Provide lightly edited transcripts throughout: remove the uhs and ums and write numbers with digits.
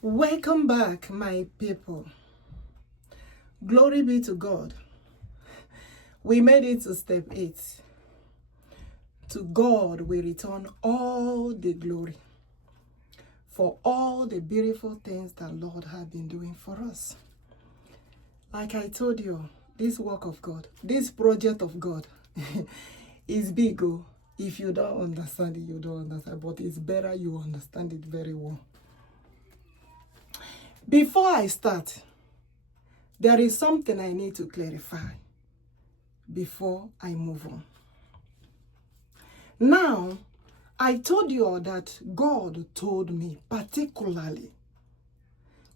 Welcome back, my people. Glory be to God. We made it to step 8. To God we return all the glory for all the beautiful things that Lord has been doing for us. Like I told you, this work of God, this project of God is big. If you don't understand it, you don't understand. But it's better you understand it very well. Before I start, there is something I need to clarify before I move on. Now, I told you all that God told me particularly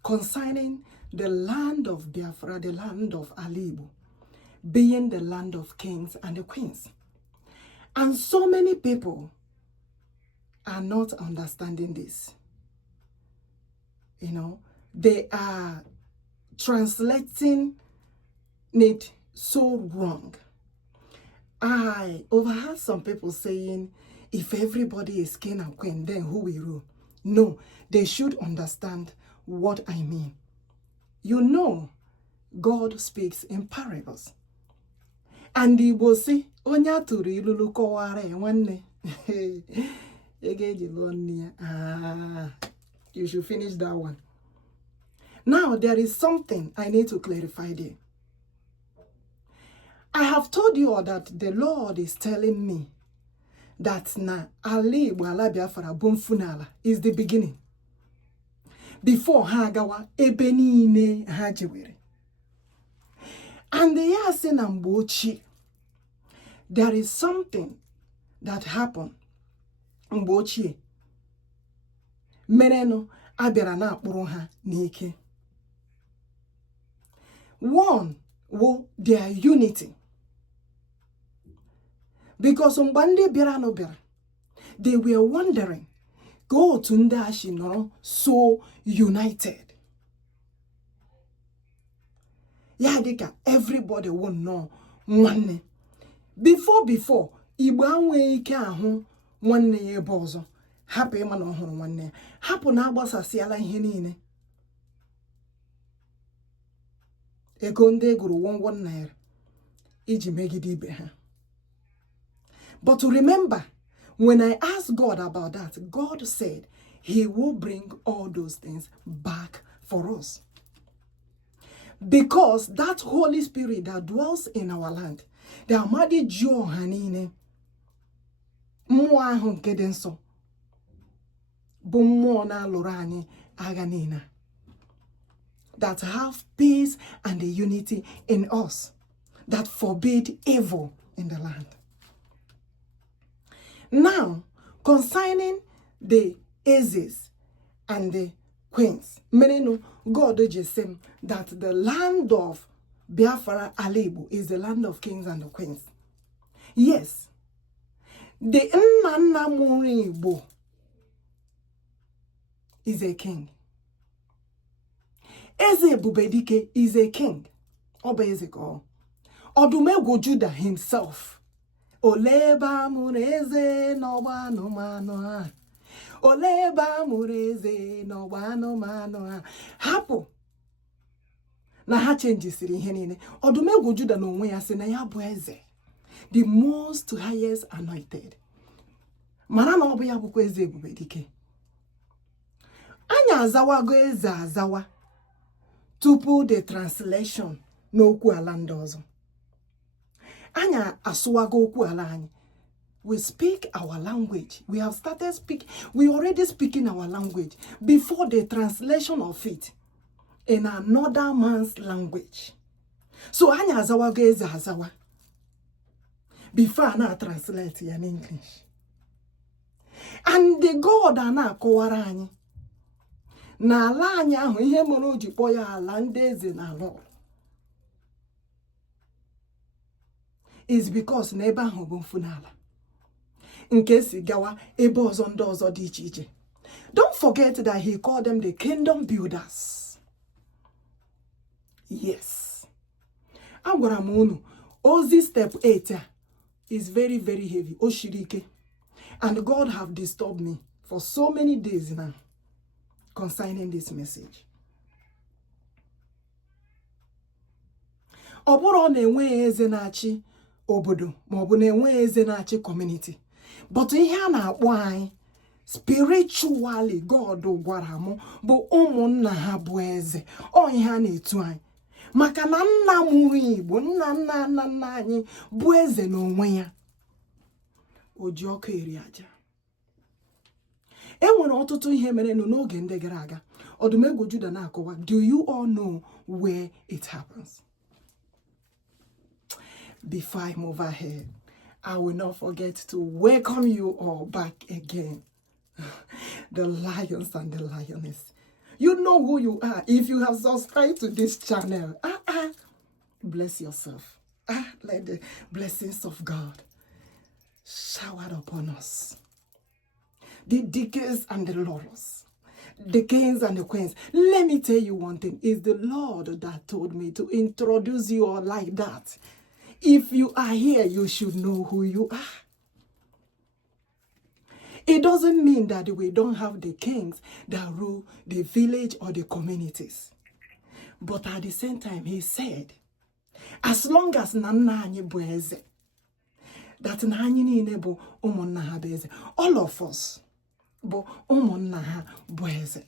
concerning the land of Biafra, the land of Igbo, being the land of kings and the queens. And so many people are not understanding this. They are translating it so wrong. I overheard some people saying, if everybody is king and queen, then who will rule? No, they should understand what I mean. God speaks in parables. And the Igbo say, Onya turi ilulu koware nwanne. You should finish that one. Now, there is something I need to clarify there. I have told you all that the Lord is telling me that na Ali Wala Biafra Bumfunala is the beginning. Before Hagawa Ebenine Hajiwiri. And they are saying Mbochi. There is something that happened. Mbochi. Mereno Abirana Buruha Nike. One, their unity. Because Umbande Birano Bira, they were wondering, go to Ndashino so united. Yadika, everybody will know one. Before, Igbanwe ike ahụ nwanne ya ebe ọzọ. Hapụ ịma na ọhụrụ nwanne ya. Hapụ na agbasasịala ihe niile. Ego ndị gụrụ 11 naira iji megide ibe ha. But remember, when I asked God about that, God said he will bring all those things back for us. Because that Holy Spirit that dwells in our land, the Amadi Jo Hanine, Moahun Kedenso, Bumona Lorani Aganina, that have peace and the unity in us, that forbid evil in the land. Now, concerning the Aziz and the queens, meaning God just said that the land of Biafra Igbo is the land of kings and the queens. Yes, the Nnanna Igbo is a king. Eze Bubedike is a king. Obeziko. Odumego Judah himself. Oleba mureze noba no mano. Oleba mureze noba no mano. Hapo. Na ha changes siri ihe niile. Odumego Judah no onwe ya sị na ya bụ eze. The most highest anointed. Mara na ọ bụ ya bụkwa eze Ebubedike. Anya azawago eze azawa. Tupu the translation n'okwu ala ndị ọzọ. Anya asuwago okwu ala anyị. We speak our language. We have started speaking. We already speaking our language before the translation of it in another man's language. So anya azawago eze azawa. Before na translate in English. And the God ana akọwara anyị. Na ala anyị ahụ ihe mere o ji kpọ ya ala ndị eze na ala is because na ebe ahụ bụ mfunala nke si gawa ebe ọzọ ndị ọzọ dị iche iche. Don't forget that he called them the kingdom builders. Yes. Agwara m unu ozi step 8 is very, very heavy. Oshirike. And God have disturbed me for so many days now. concerning this message. Oboro na-enwe eze na-achị obodo ma ọ bụ na-enwe eze na-achị community. But ihe a na-akpọ anyị spiritually, God gwara m bụ ụmụnna ha bụ eze. Ọ ihe a na-etu anyị. Maka na nna mụrụ Igbo, nna anyị bụ eze n'onwe ya. O ji ọkụ eri aja. E nwere ọtụtụ ihe mere n'oge ndị gara aga. Ọdụmegwu Juda na-akọwa. Do you all know where it happens? Before I move ahead, I will not forget to welcome you all back again. The lions and the lioness. You know who you are if you have subscribed to this channel. Bless yourself. Let the blessings of God shower upon us. The deacons and the laurels, the kings and the queens. Let me tell you one thing. It's the Lord that told me to introduce you all like that. If you are here, you should know who you are. It doesn't mean that we don't have the kings that rule the village or the communities. But at the same time, he said, as long as Nana anyị bụ eze, that na anyị niile bụ ụmụnna ha bụ eze. All of us bụ ụmụnna ha bụ eze.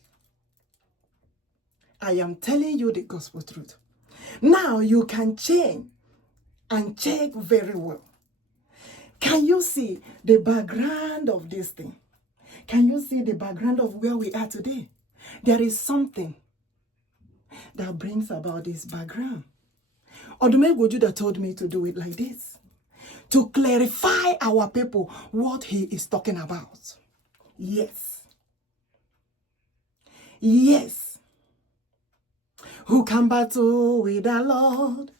I am telling you the gospel truth. Now you can change and check very well. Can you see the background of this thing? Can you see the background of where we are today? There is something that brings about this background. Odumegwu Judah told me to do it like this, to clarify our people what he is talking about. Yes. Yes. Who can battle with the Lord?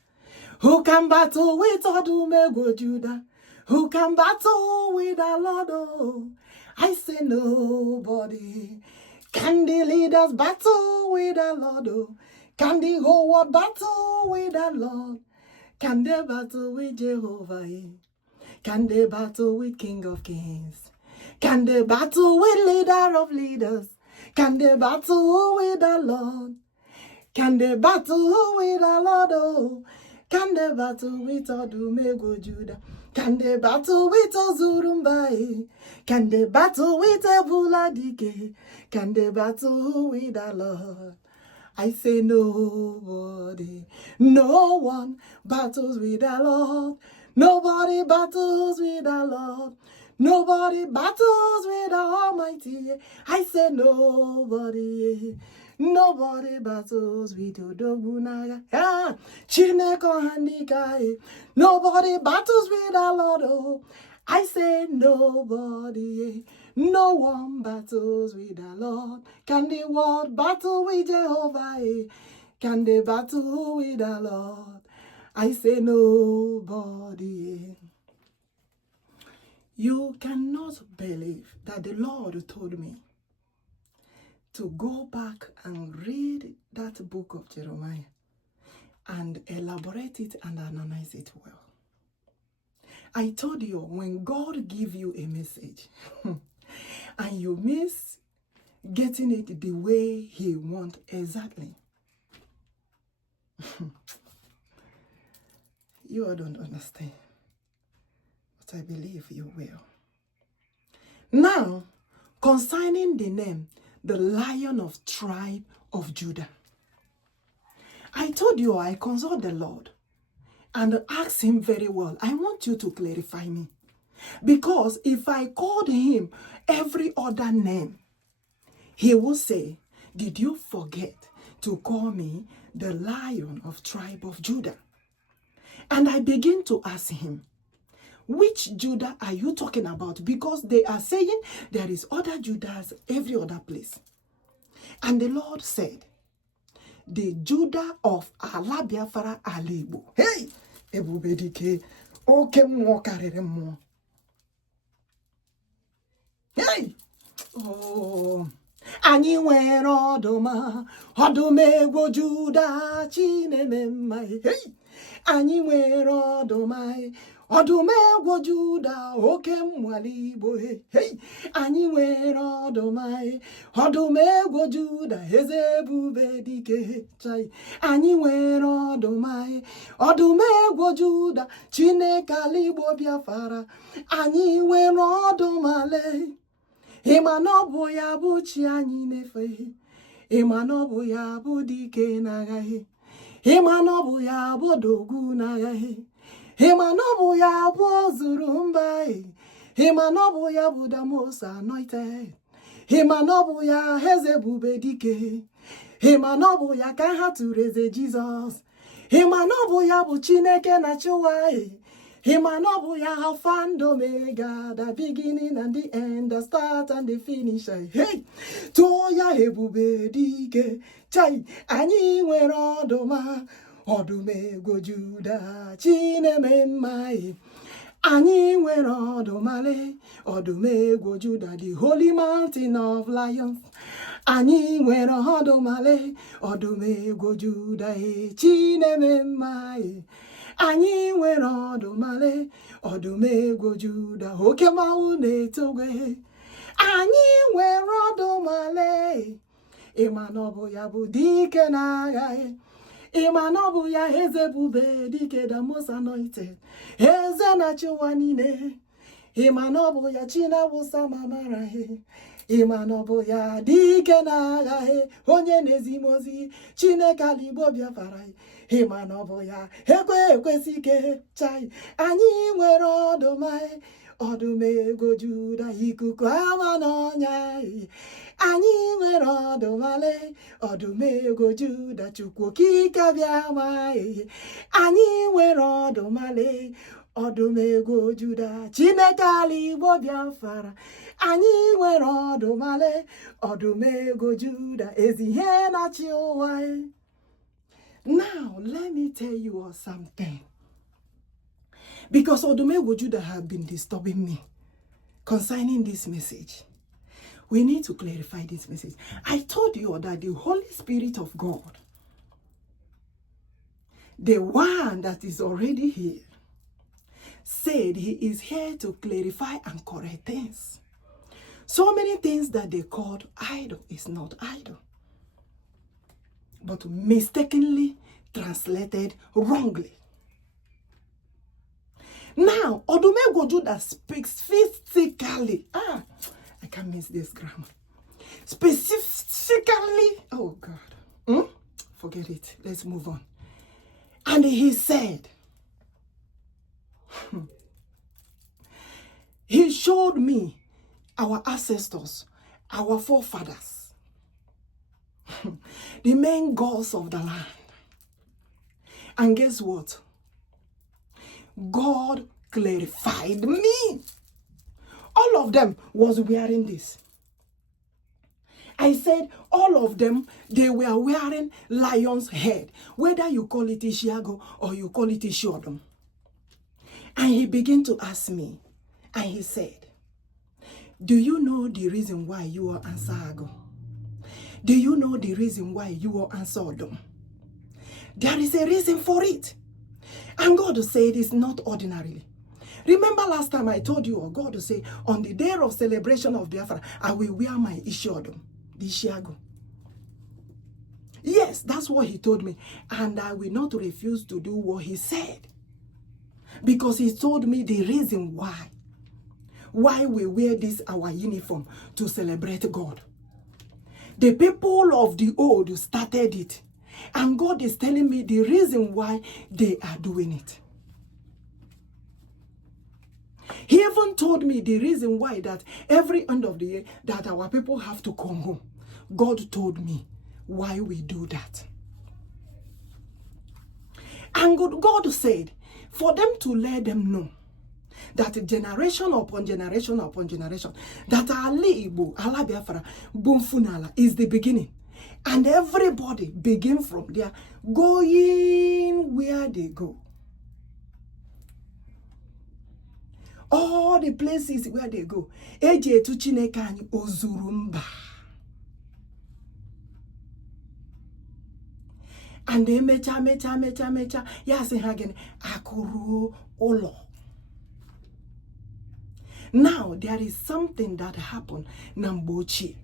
Who can battle with Odumegwu Judah? Who can battle with the Lord? Oh, I say nobody. Can the leaders battle with the Lord? Oh, can the whole world battle with the Lord? Can they battle with Jehovah? Can they battle with King of Kings? Can they battle with Leader of Leaders? Can they battle with the Lord? Can they battle with the Lord? Oh, can they battle with Odumegwu Judah? Can they battle with Ozurumbai? Can they battle with Ebuladike? Can they battle with the Lord? I say nobody. No one battles with the Lord. Nobody battles with the Lord. Nobody battles with the Almighty. I say nobody. Nobody battles with Odogunaga. Chineke handika. Nobody battles with the Lord. Oh, I say nobody. No one battles with the Lord. Can the world battle with Jehovah? Can they battle with the Lord? I say nobody. You cannot believe that the Lord told me to go back and read that book of Jeremiah and elaborate it and analyze it well. I told you, when God gives you a message and you miss getting it the way he wants exactly, you all don't understand. But I believe you will. Now, concerning the name, the Lion of Tribe of Judah. I told you I consult the Lord and asked him very well. I want you to clarify me. Because if I called him every other name, he will say, did you forget to call me the Lion of Tribe of Judah? And I begin to ask him, which Judah are you talking about? Because they are saying there is other Judahs every other place. And the Lord said, the Judah of ala Biafra ala Igbo. Hey! Ebubedike. Oke mmụọ karịrị mmụọ. Hey! Oh! Anyị nwere ọdụm Egwu Judah Chineme mma. Hey! anyị nwere ọdụm anyị, ọdụm egwu Juda, oke mmụala Igbo. Hey, anyị nwere ọdụm anyị, ọdụm egwu Juda, eze ebube dike. Chai, anyị nwere ọdụm anyị, ọdụm egwu Juda, Chineke ala Igbo Biafra, anyị nwere ọdụm ala. Ịma na ọ bụ ya bụ chi anyị na-efe, ịma na ọ bụ ya bụ dike na-aghaghị, ịma na ọ bụ ya bụ odogwu na-aghaghị, ịma na ọ bụ ya bụ ozuru mba, ịma na ọ bụ ya bụ the most anointed, ịma na ọ bụ ya eze ebube dike, ịma na ọ bụ ya ka ha tụrụ eze Jizọs, ịma na ọ bụ ya bụ Chineke na chụwa, ịma na ọ bụ ya Alpha and Omega, the beginning and the end, the start and the finish. Hey, tụọ ya ebube dike. Chai, anyị nwere ọdụm, ọdụm egwu Juda, Chineke mma. Anyị nwere ọdụm ale, ọdụm egwu Juda, the holy mountain of lions. Anyị nwere ọdụm ale, ọdụm egwu Juda, Chineke mma. Anyị nwere ọdụm ale, ọdụm egwu Juda, oke mmanwụ na-etogwe. Anyị nwere ọdụm ale, ịma na ọ bụ ya bụ dike na-agha, ịma na ọ bụ ya eze ebube dike, the most anointed, eze na-achị ụwa niile, ịma na ọ bụ ya chi na-awụsa ma mara, ịma na ọ bụ ya dike na-agha, onye na-ezi m ozi, Chineke ala Igbo Biafra, ịma na ọ bụ ya ekwesị ike. Chai, anyị nwere ọdụm anyị, ọdụm egwu Juda, ikuku ama n'ọnya. Anyị nwere ọdụm ale, ọdụm egwu Juda, Chukwu okike bịa ma. Anyị nwere ọdụm ale, ọdụm egwu Juda, Chineke ala Igbo Biafra. Anyị nwere ọdụm ale, ọdụm egwu Juda, ezi ihe na-achị ụwa. Now, let me tell you something. Because ọdụm egwu Juda have been disturbing me concerning this message. We need to clarify this message. I told you that the Holy Spirit of God, the one that is already here, said he is here to clarify and correct things. So many things that they called idol is not idol, but mistakenly translated wrongly. Now, ọdụm egwu Juda speaks physically. I can't miss this grammar. Specifically, oh God. Forget it. Let's move on. And he said, he showed me our ancestors, our forefathers, the main gods of the land. And guess what? God clarified me. All of them was wearing this. I said all of them, they were wearing lion's head, whether you call it Ishiago or you call it Ishodom. And he began to ask me, and he said, do you know the reason why you are Ansago? Do you know the reason why you are Ansodom? There is a reason for it. And God said it's not ordinarily. Remember last time I told you, or God said, on the day of celebration of Biafra, I will wear my Ishodom, the Ishiago. Yes, that's what he told me. And I will not refuse to do what he said. Because he told me the reason why we wear this, our uniform, to celebrate God. The people of the old started it. And God is telling me the reason why they are doing it. He even told me the reason why that every end of the year that our people have to come home. God told me why we do that. And God said, for them to let them know that generation upon generation upon generation, that ala Igbo, ala Biafra, Bumfunala is the beginning. And everybody begin from there, going where they go. All the places where they go. Eje tu Chineke anyị ozuru mba. And they mecha. Yes, again, akuru olo. Now, there is something that happened, Nambochi.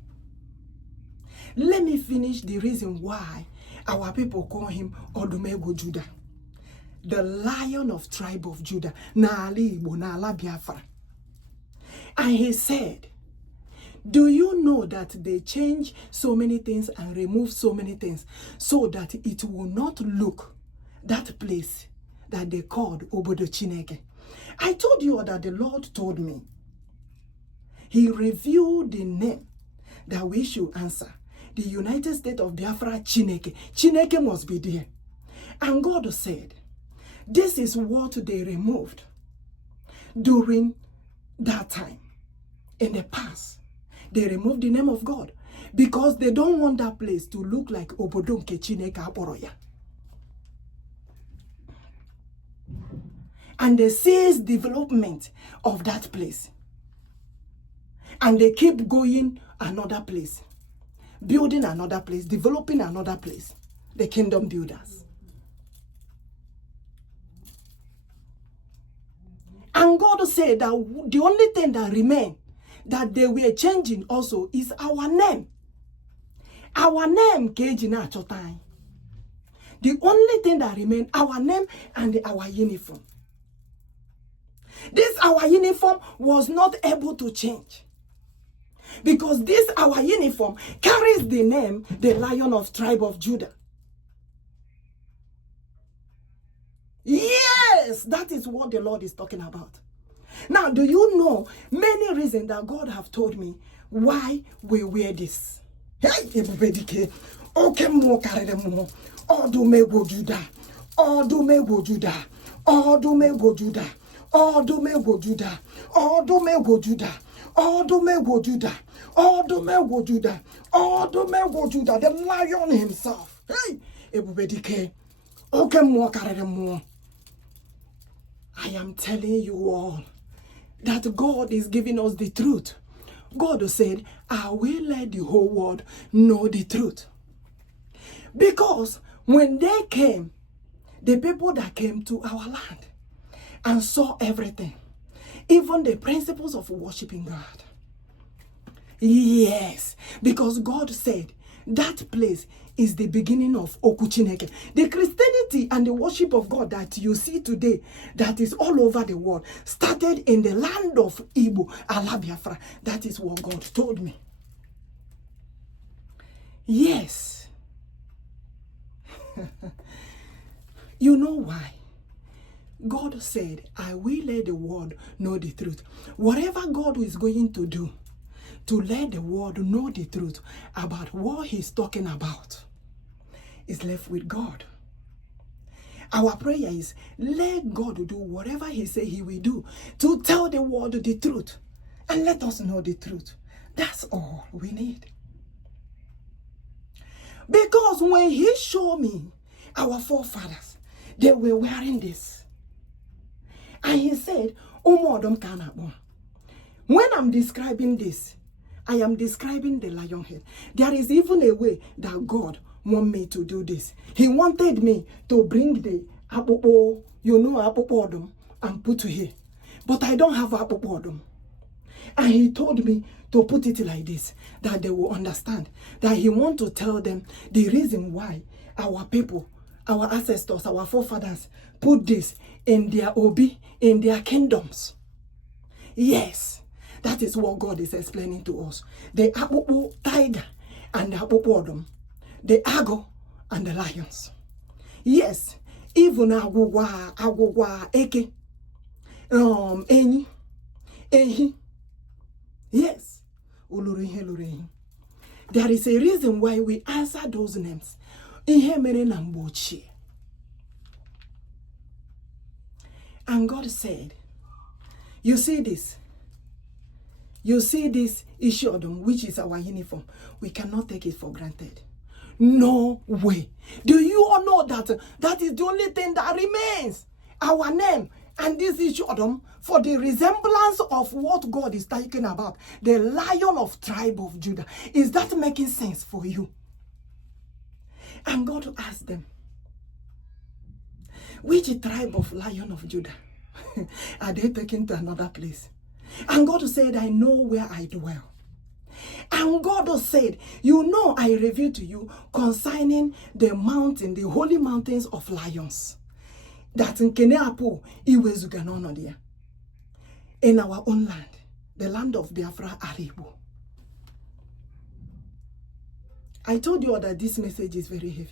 Let me finish the reason why our people call him Odumego Judah, the Lion of tribe of Judah, Naali Igbo, Naala Biafra. And he said, do you know that they change so many things and remove so many things so that it will not look that place that they called Obodo Chineke? I told you that the Lord told me. He revealed the name that we should answer. The United States of Biafra, Chineke. Chineke must be there. And God said, this is what they removed during that time. In the past, they removed the name of God because they don't want that place to look like Obodonke Chineke Aporoya. And they seized development of that place. And they keep going another place, building another place, developing another place, the kingdom builders. And God said that the only thing that remained, that they were changing also, is our name. Our name, Kejina Chotai. The only thing that remained, our name and our uniform. This our uniform was not able to change. Because this our uniform carries the name, the Lion of tribe of Judah. Yes, that is what the Lord is talking about. Now, do you know many reasons that God have told me why we wear this? Hey, everybody, okay, more carry them more. All do me go Judah. All do me go Judah. All do me go Judah. All do me go Judah. All do me go Judah. All do me go Judah. All do me go Judah. All do me go Judah. The Lion himself. Hey, everybody, okay, more carry them more. I am telling you all that God is giving us the truth. God said, I will let the whole world know the truth. Because when they came, the people that came to our land and saw everything, even the principles of worshiping God. Yes, because God said that place is the beginning of Okuchineke. The Christianity and the worship of God that you see today, that is all over the world, started in the land of Igbo, Ala Biafra. That is what God told me. Yes. You know why? God said, I will let the world know the truth. Whatever God is going to do to let the world know the truth about what he's talking about is left with God. Our prayer is, let God do whatever he said he will do to tell the world the truth and let us know the truth. That's all we need. Because when he showed me our forefathers, they were wearing this. And he said, when I'm describing this, I am describing the lion head. There is even a way that God wants me to do this. He wanted me to bring the apopo, apopodum, and put here. But I don't have apopodum. And he told me to put it like this, that they will understand. That he wants to tell them the reason why our people, our ancestors, our forefathers put this in their obi, in their kingdoms. Yes, that is what God is explaining to us. The apopo tiger and the apopodum, the ago and the lions. Yes, even agwagwa eke, enyi, ehi. Yes, ulurihi. There is a reason why we answer those names. And God said, you see this? You see this issue, which is our uniform. We cannot take it for granted. No way. Do you all know that that is the only thing that remains? Our name and this issue, for the resemblance of what God is talking about, the Lion of tribe of Judah. Is that making sense for you? And God asked them, which tribe of Lion of Judah are they taken to another place? And God said, I know where I dwell. And God said, you know, I revealed to you concerning the mountain, the holy mountains of lions. That in Keneapo, Iwezuga there. In our own land, the land of Biafra are Igbo. I told you that this message is very heavy.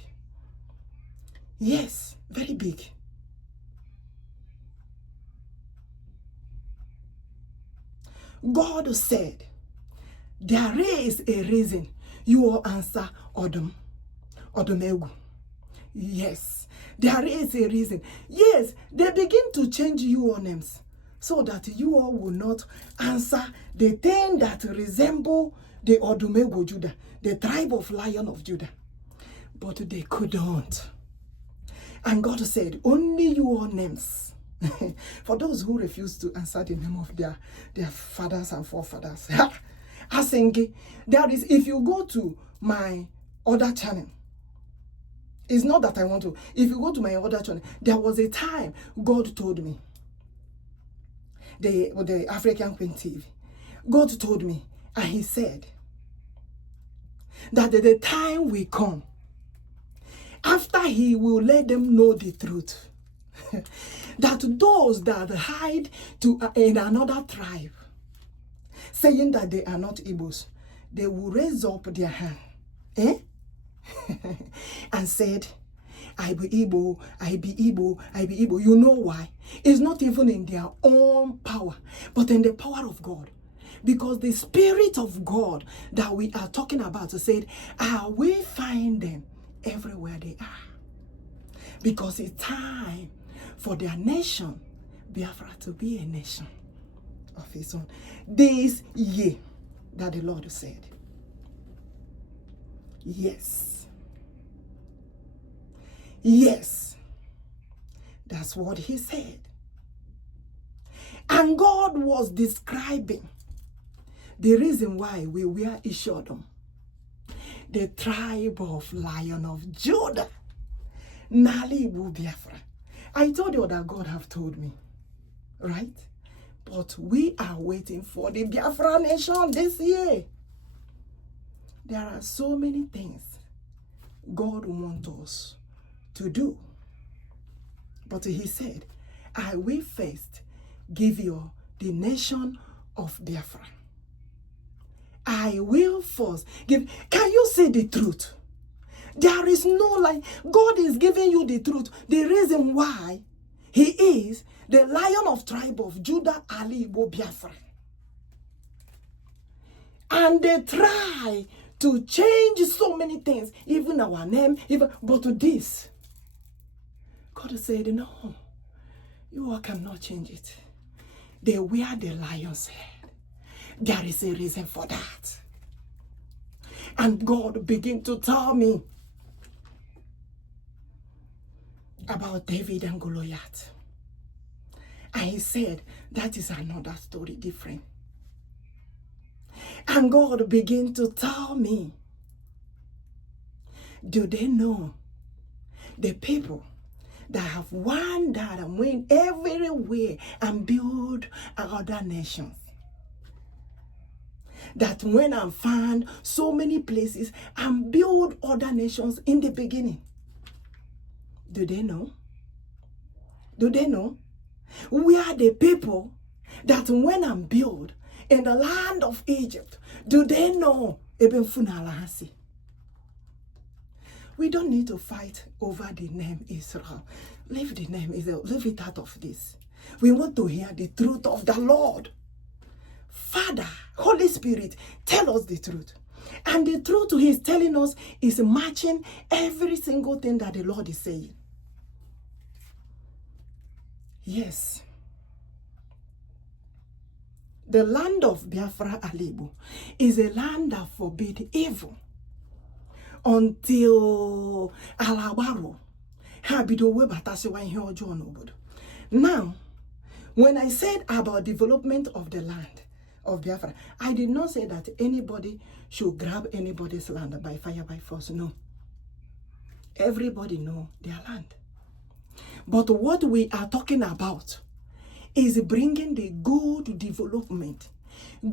Yes, very big. God said, there is a reason you will answer Odomegu. Yes, there is a reason. Yes, they begin to change your names so that you all will not answer the thing that resemble the Odomegu Judah, the tribe of Lion of Judah. But they couldn't. And God said, only your names. For those who refuse to answer the name of their fathers and forefathers. Asengi, there is, if you go to my other channel, it's not that I want to, if you go to my other channel, there was a time God told me, the African Queen TV, God told me, and he said, that the time will come, after he will let them know the truth, that those that hide in another tribe, saying that they are not Igbos, they will raise up their hand, and said, I be Igbo, I be Igbo, I be Igbo. You know why? It's not even in their own power, but in the power of God. Because the Spirit of God that we are talking about said, I will find them everywhere they are. Because it's time for their nation, Biafra, to be a nation of his own. This year that the Lord said. Yes. Yes. That's what he said. And God was describing the reason why we were Ishodom, the tribe of Lion of Judah, Nalibu Biafra. I told you that God have told me, right? But we are waiting for the Biafra nation this year. There are so many things God wants us to do. But he said, I will first give you the nation of Biafra. I will first give. Can you see the truth? There is no lie. God is giving you the truth. The reason why he is the Lion of tribe of Judah, Ali Igbo Biafra. And they try to change so many things, even our name, but to this, God said, no, you all cannot change it. They wear the lion's head. There is a reason for that. And God began to tell me about David and Goliath. And he said, that is another story, different. And God began to tell me, do they know the people that have wandered and went everywhere and built other nations? That when I found so many places and built other nations in the beginning. Do they know? Do they know? We are the people that when I'm built in the land of Egypt, do they know Eben Funalahasi? We don't need to fight over the name Israel. Leave the name Israel. Leave it out of this. We want to hear the truth of the Lord. Father, Holy Spirit, tell us the truth. And the truth he is telling us is matching every single thing that the Lord is saying. Yes. The land of Biafra Alibu is a land that forbids evil until Alawaro. Now, when I said about development of the land of Biafra, I did not say that anybody should grab anybody's land by fire, by force. No. Everybody know their land. But what we are talking about is bringing the good development,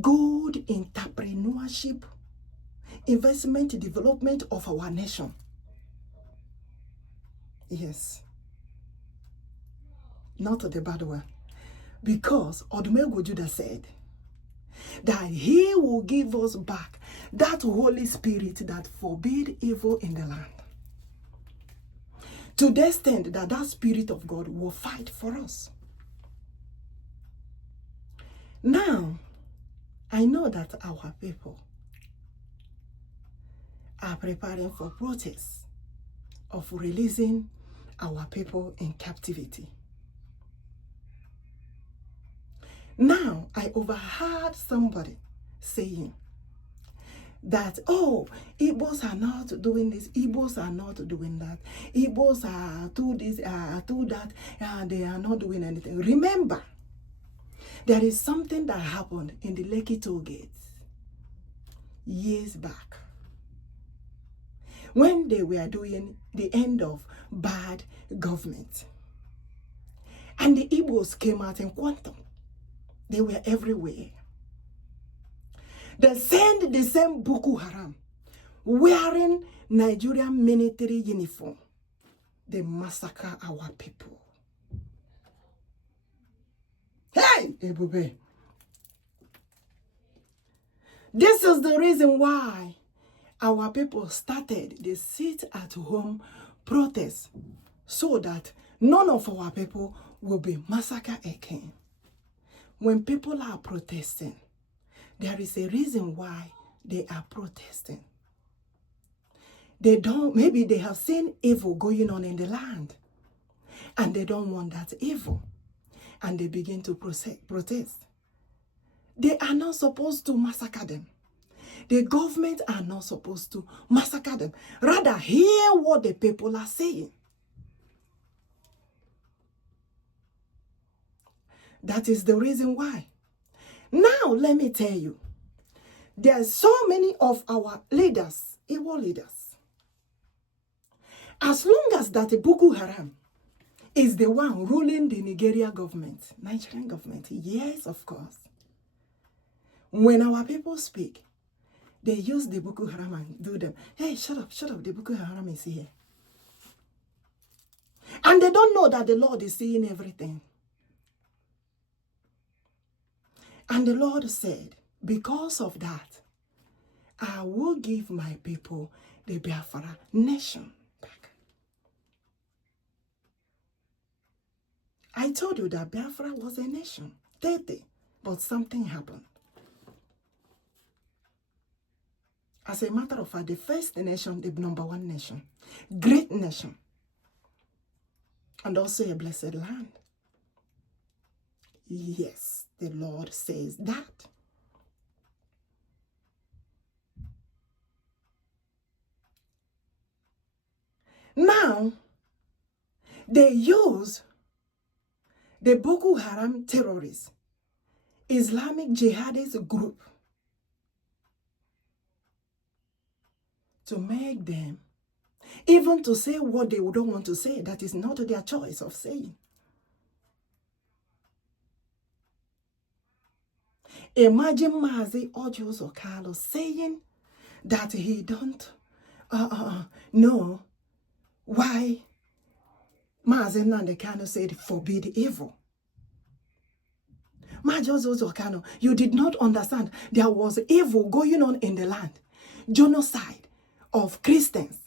good entrepreneurship, investment development of our nation. Yes. Not the bad one. Because Odumegwu Judah said that he will give us back that Holy Spirit that forbade evil in the land. To the extent that that Spirit of God will fight for us. Now, I know that our people are preparing for protests of releasing our people in captivity. Now, I overheard somebody saying that, oh, Igbos are not doing this, Igbos are not doing that, Igbos are do this, do that, they are not doing anything. Remember, there is something that happened in the Lekki toll gates years back when they were doing the end of bad government. And the Igbos came out in quantum. They were everywhere. They sent the same bokoharam wearing Nigerian military uniform. They massacre our people. Hey, Ebube. This is the reason why our people started the sit-at-home protest, so that none of our people will be massacred again. When people are protesting, there is a reason why they are protesting. They don't, maybe they have seen evil going on in the land, and they don't want that evil, and they begin to protest. They are not supposed to massacre them. The government are not supposed to massacre them. Rather, hear what the people are saying. That is the reason why. Now, let me tell you, there are so many of our leaders, Igbo leaders. As long as that Boko Haram is the one ruling the Nigerian government, yes, of course. When our people speak, they use the Boko Haram and do them. Hey, shut up, the Boko Haram is here. And they don't know that the Lord is seeing everything. And the Lord said, because of that, I will give my people the Biafra nation back. I told you that Biafra was a nation, 30, but something happened. As a matter of fact, the first nation, the number one nation, great nation, and also a blessed land. Yes, the Lord says that. Now, they use the Boko Haram terrorists, Islamic jihadist group, to make them, even to say what they don't want to say. That is not their choice of saying. Imagine Mazi Ojoso Carlos saying that he don't know why Mazi Nandekano said forbid evil. Mazi Ojoso Carlos, you did not understand there was evil going on in the land. Genocide of Christians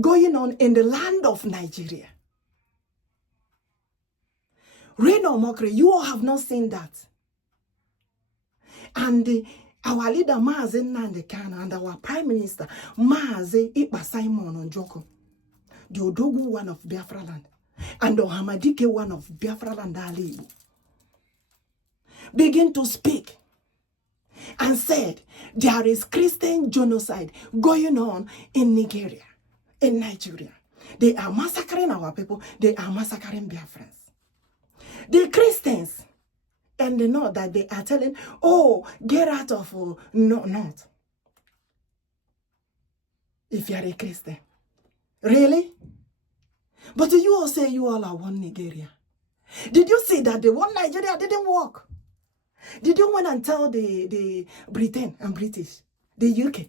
going on in the land of Nigeria. Reno Mokri, you all have not seen that. And our leader, Mazi Nnamdi Kanu, and our Prime Minister, Mazi Ikpa Simon Onjoko, the Odogu one of Biafra land, and the Hamadike one of Biafra land, Ali, begin to speak and said, there is Christian genocide going on in Nigeria, in Nigeria. They are massacring our people. They are massacring Biafrans. The Christians, and they know that they are telling, oh, get out of, not. If you are a Christian. Really? But you all say you all are one Nigeria. Did you see that the one Nigeria didn't work? Did you went and tell the Britain and British, the UK?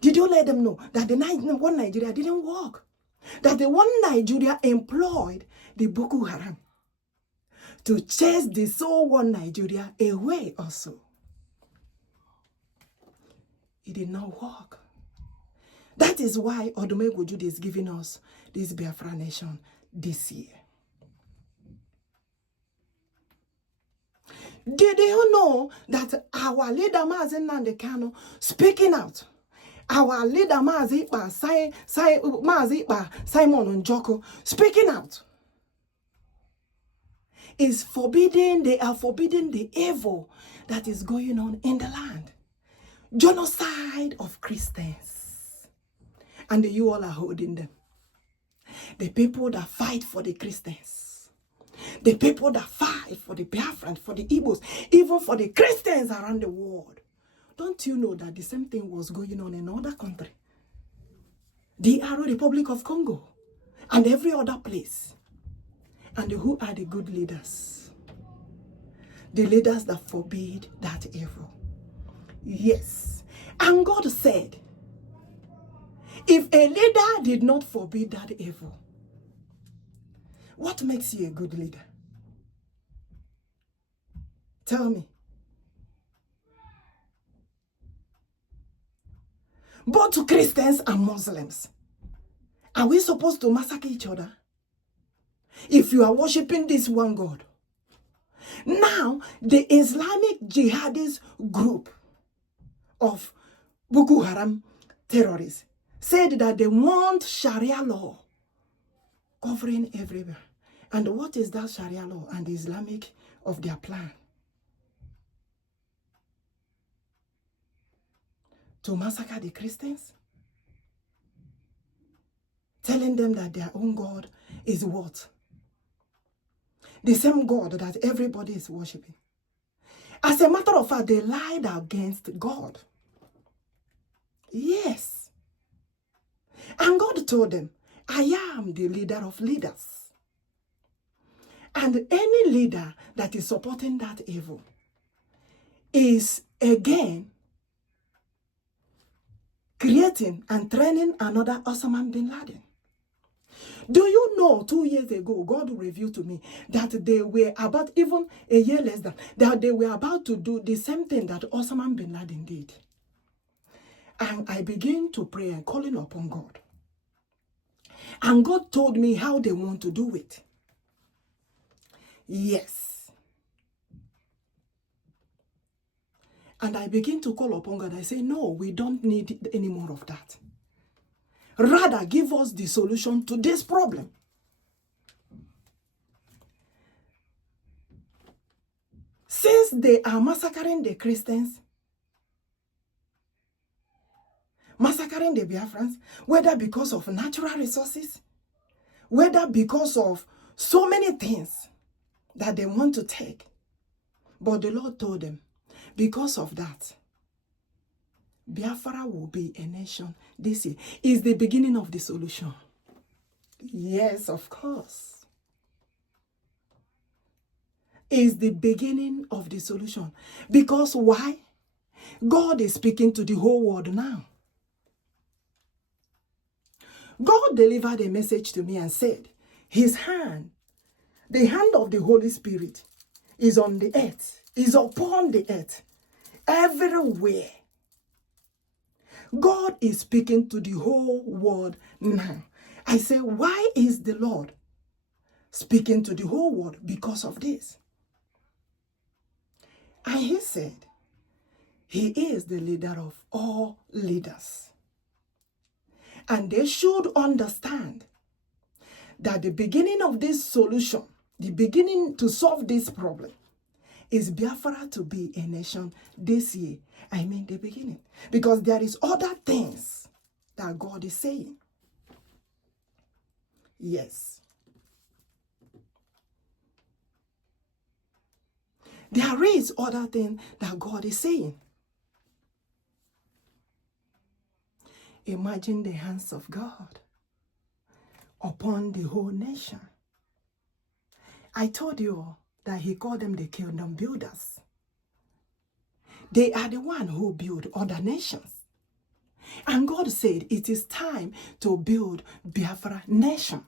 Did you let them know that the one Nigeria didn't work? That the one Nigeria employed the Boko Haram to chase the soul one Nigeria away also. It did not work. That is why Odumegwu Jude is giving us this Biafra nation this year. Did you know that our leader Mazi Nnamdi Kanu speaking out, our leader Mazi Ikpa Simon Njoko speaking out, is forbidding, they are forbidding the evil that is going on in the land. Genocide of Christians. And you all are holding them. The people that fight for the Christians. The people that fight for the Biafrans, for the Igbos, even for the Christians around the world. Don't you know that the same thing was going on in other country? The Republic of Congo and every other place. And who are the good leaders? The leaders that forbid that evil. Yes. And God said, if a leader did not forbid that evil, what makes you a good leader? Tell me. Both Christians and Muslims, are we supposed to massacre each other? If you are worshiping this one God. Now, the Islamic jihadist group of Boko Haram terrorists said that they want Sharia law covering everywhere. And what is that Sharia law and the Islamic of their plan? To massacre the Christians? Telling them that their own God is what? The same God that everybody is worshiping. As a matter of fact, they lied against God. Yes. And God told them, I am the leader of leaders. And any leader that is supporting that evil is again creating and training another Osama bin Laden. Do you know 2 years ago, God revealed to me that they were about, even a year less than, that they were about to do the same thing that Osama bin Laden did. And I began to pray and calling upon God. And God told me how they want to do it. Yes. And I begin to call upon God. I say, no, we don't need any more of that. Rather, give us the solution to this problem. Since they are massacring the Christians, massacring the Biafrans, whether because of natural resources, whether because of so many things that they want to take. But the Lord told them, because of that, Biafra will be a nation this year. Is the beginning of the solution. Yes, of course. Is the beginning of the solution. Because why? God is speaking to the whole world now. God delivered a message to me and said, his hand, the hand of the Holy Spirit, is on the earth, is upon the earth, everywhere. God is speaking to the whole world now. I say, why is the Lord speaking to the whole world? Because of this. And he said, he is the leader of all leaders. And they should understand that the beginning of this solution, the beginning to solve this problem, is Biafra to be a nation this year. I mean the beginning. Because there is other things that God is saying. Yes. There is other things that God is saying. Imagine the hands of God upon the whole nation. I told you that he called them the kingdom builders. They are the one who build other nations. And God said it is time to build Biafra nation.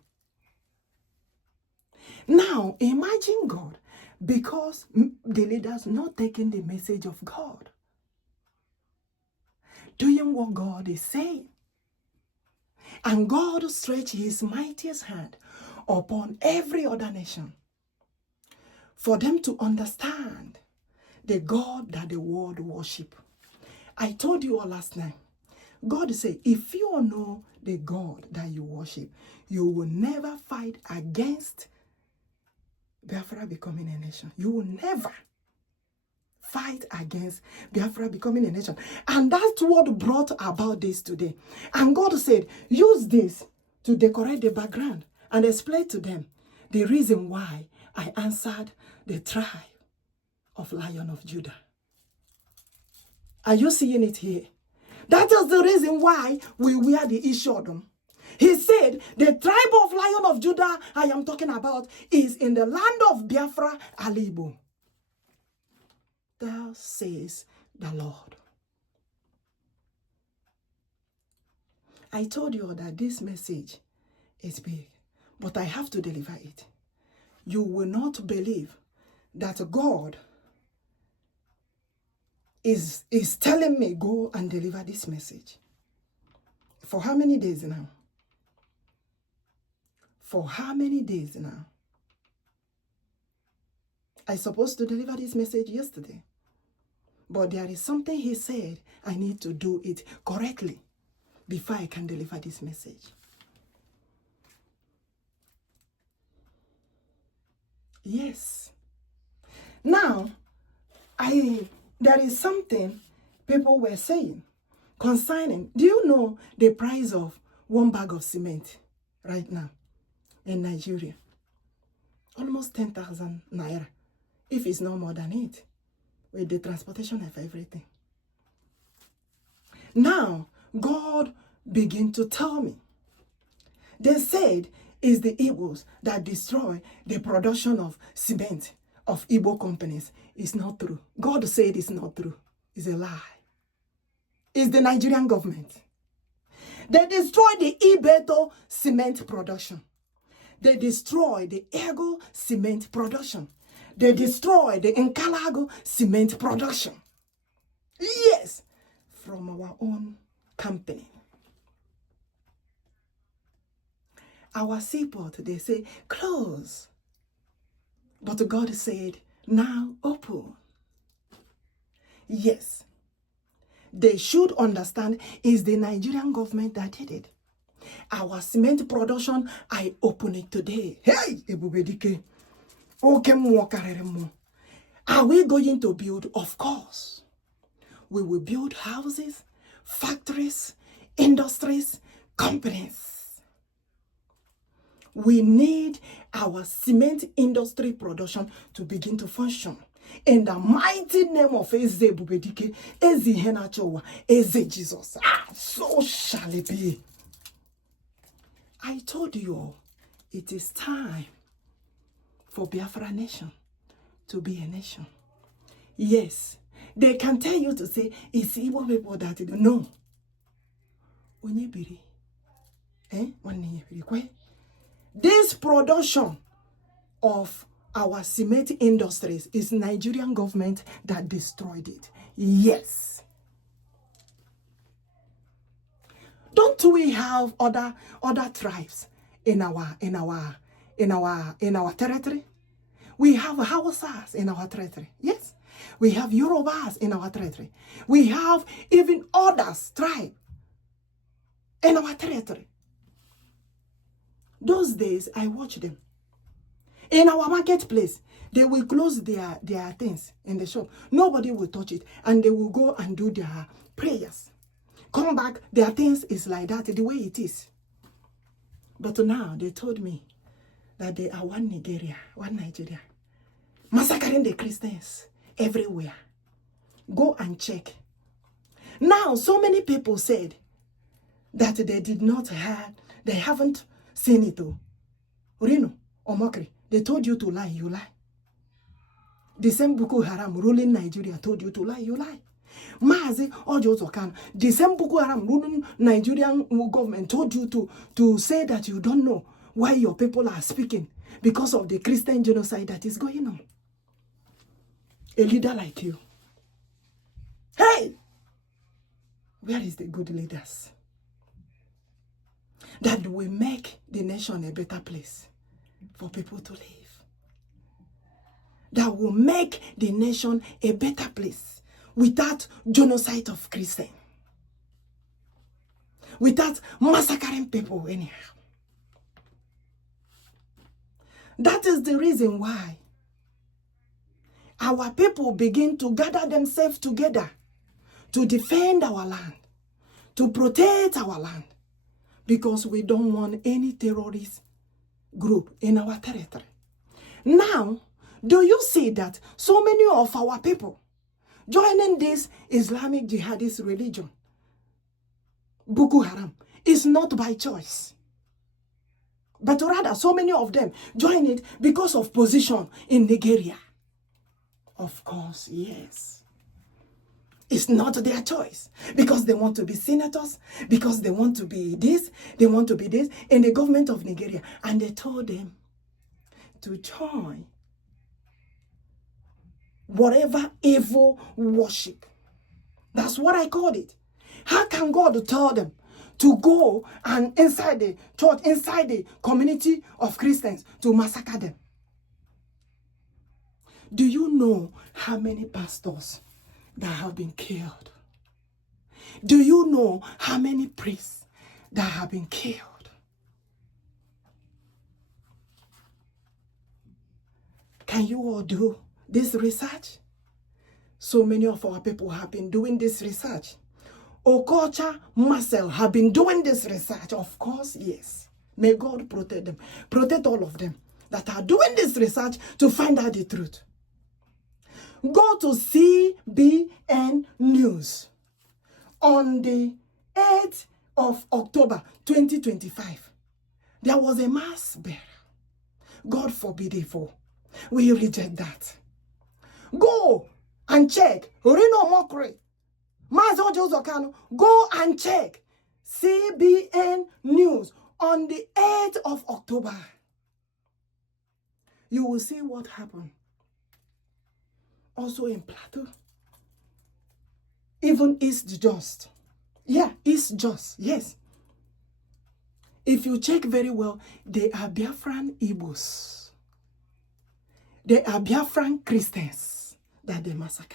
Now, imagine God, because the leaders not taking the message of God, doing what God is saying. And God stretched his mightiest hand upon every other nation for them to understand the God that the world worship. I told you all last night, God said, if you all know the God that you worship, you will never fight against Biafra becoming a nation. You will never fight against Biafra becoming a nation. And that's what brought about this today. And God said, use this to decorate the background and explain to them the reason why I answered the tribe of Lion of Judah. Are you seeing it here? That is the reason why we wear the Ishodom. He said, the tribe of Lion of Judah I am talking about is in the land of Biafra, Igbo. Thou says the Lord. I told you that this message is big, but I have to deliver it. You will not believe that God is telling me, go and deliver this message. For how many days now? For how many days now? I supposed to deliver this message yesterday. But there is something he said, I need to do it correctly before I can deliver this message. Yes. Now, there is something people were saying concerning, do you know the price of one bag of cement right now in Nigeria? Almost 10,000 naira, if it's no more than it, with the transportation of everything. Now, God began to tell me. They said it's the Igbos that destroy the production of cement of Igbo companies. It's not true. God said it's not true. It's a lie. It's the Nigerian government. They destroy the Ibeto cement production. They destroy the Ego cement production. They destroy the Nkalago cement production. Yes, from our own company. Our seaport, they say, close. But God said, now open. Yes. They should understand it's the Nigerian government that did it. Our cement production, I open it today. Hey, Ebubedike. Are we going to build? Of course. We will build houses, factories, industries, companies. We need our cement industry production to begin to function. In the mighty name of Eze Bubedike, Eze Henachowa, Eze Jesus. So shall it be. I told you all, it is time for Biafra nation to be a nation. Yes, they can tell you to say, it's Igbo people that do. No. This production of our cement industries is Nigerian government that destroyed it. Yes. Don't we have other tribes in our territory? We have Hausas in our territory. Yes. We have Yorubas in our territory. We have even others tribe in our territory. Those days, I watched them. In our marketplace, they will close their things in the shop. Nobody will touch it. And they will go and do their prayers. Come back, their things is like that, the way it is. But now, they told me that they are one Nigeria, massacring the Christians everywhere. Go and check. Now, so many people said that they haven't seen it. Rino or Mokri, they told you to lie, you lie. The same Boko Haram ruling Nigeria told you to lie, you lie. Mazi Ojo Zokan, the same Boko Haram ruling Nigerian government told you to say that you don't know why your people are speaking because of the Christian genocide that is going on. A leader like you. Hey! Where is the good leaders that will make the nation a better place for people to live? That will make the nation a better place without genocide of Christians, without massacring people anyhow. That is the reason why our people begin to gather themselves together to defend our land, to protect our land, because we don't want any terrorist group in our territory. Now, do you see that so many of our people joining this Islamic jihadist religion, Boko Haram, is not by choice, but rather so many of them join it because of position in Nigeria? Of course, yes. It's not their choice, because they want to be senators, because they want to be this, they want to be this in the government of Nigeria. And they told them to join whatever evil worship. That's what I called it. How can God tell them to go and inside the church, inside the community of Christians, to massacre them? Do you know how many pastors that have been killed? Do you know how many priests that have been killed? Can you all do this research? So many of our people have been doing this research. Okocha, Marcel have been doing this research. Of course, yes. May God protect them. Protect all of them that are doing this research to find out the truth. Go to CBN News on the 8th of October 2025. There was a mass burial. God forbid evil. We reject that. Go and check. Rino Mokri, Mazo Josokano, go and check CBN News on the 8th of October. You will see what happened. Also in Plateau. Even East Just. Yeah, East Just. Yes. If you check very well, they are Biafran Igbos. They are Biafran Christians that they massacre.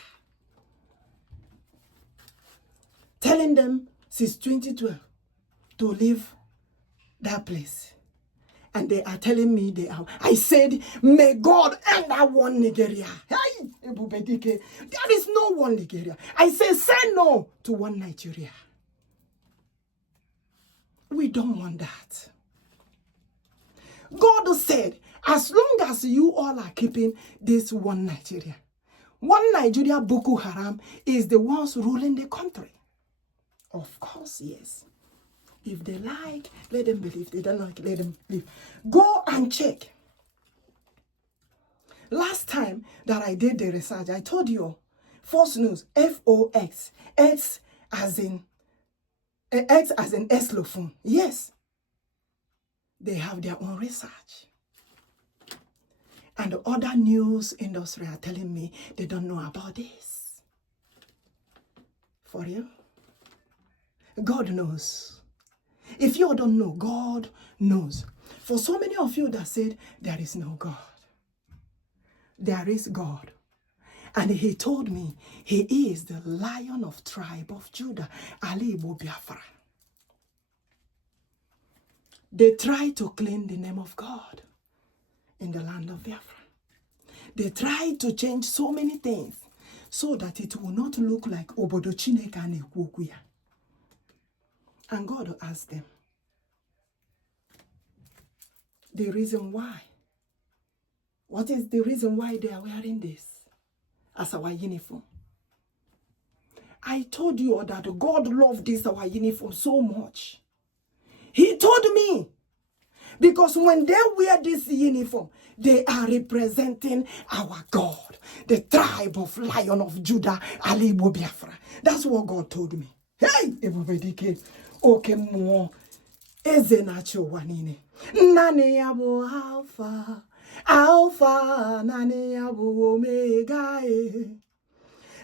Telling them since 2012 to leave that place. And they are telling me they are. I said, may God end that one Nigeria. Hey, there is no one Nigeria. I say no to one Nigeria. We don't want that. God said, as long as you all are keeping this one Nigeria Boko Haram is the ones ruling the country. Of course, yes. If they like, let them believe. They don't like, let them believe. Go and check. Last time that I did the research, I told you, Fox News, Fox, X as in Eslophone. Yes. They have their own research. And the other news industry are telling me they don't know about this. For you? God knows. If you don't know, God knows. For so many of you that said, there is no God. There is God. And he told me, he is the Lion of tribe of Judah, Igbo Biafra. They try to clean the name of God in the land of Biafra. They try to change so many things so that it will not look like Obodo Chineke and Ekwukwuya. And God asked them the reason why. What is the reason why they are wearing this as our uniform? I told you that God loved this our uniform so much. He told me Because when they wear this uniform, they are representing our God, the tribe of Lion of Judah, Igbo Biafra. That's what God told me. Hey, everybody came. Okay, more. Ezenacho wanine. Nane yabo Alpha. Alpha, nane yabo Omega.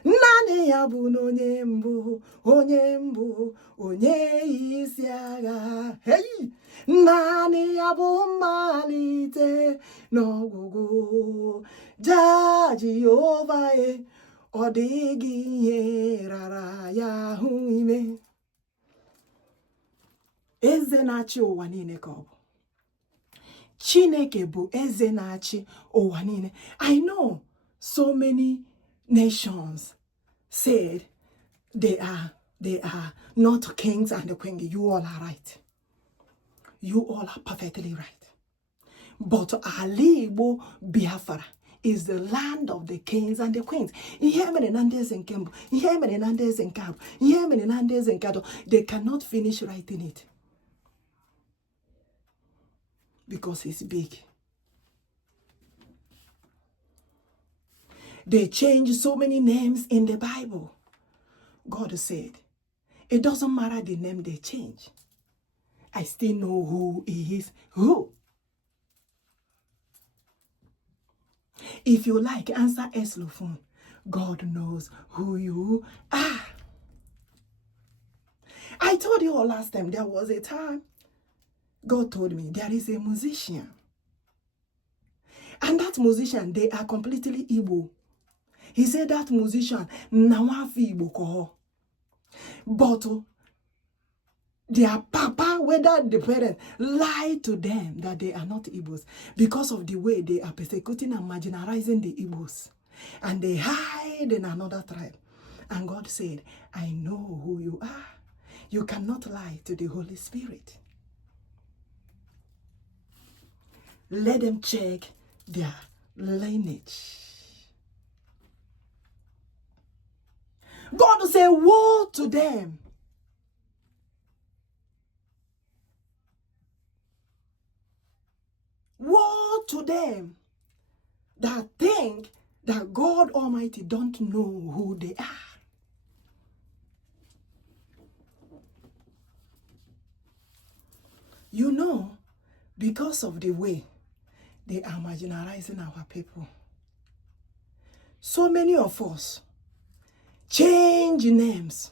Nane yabu onye mbụ, onye isi agha. Hey! Nane yabu mmalite n'ọgwụgwụ. Ja Jehova ọ dịghị ihe rara ya ahụ ime. Eze na-achị ụwa niile ka ọ bụ. Chineke bụ eze na-achị ụwa niile. I know so many nations said they are not kings and the queen. You all are right. You all are perfectly right. But Igbo Biafra is the land of the kings and the queens. They cannot finish writing it because it's big. They changed so many names in the Bible. God said, it doesn't matter the name they change. I still know who is who. If you like, answer Eslophone. God knows who you are. I told you all last time, there was a time God told me there is a musician. And that musician, they are completely Igbo. He said that musician, Nawafi Igbo koho. But their papa, whether the parents, lied to them that they are not Igbos because of the way they are persecuting and marginalizing the Igbos. And they hide in another tribe. And God said, I know who you are. You cannot lie to the Holy Spirit. Let them check their lineage. God will say, woe to them. Woe to them that think that God Almighty don't know who they are. You know, because of the way they are marginalizing our people, so many of us change names.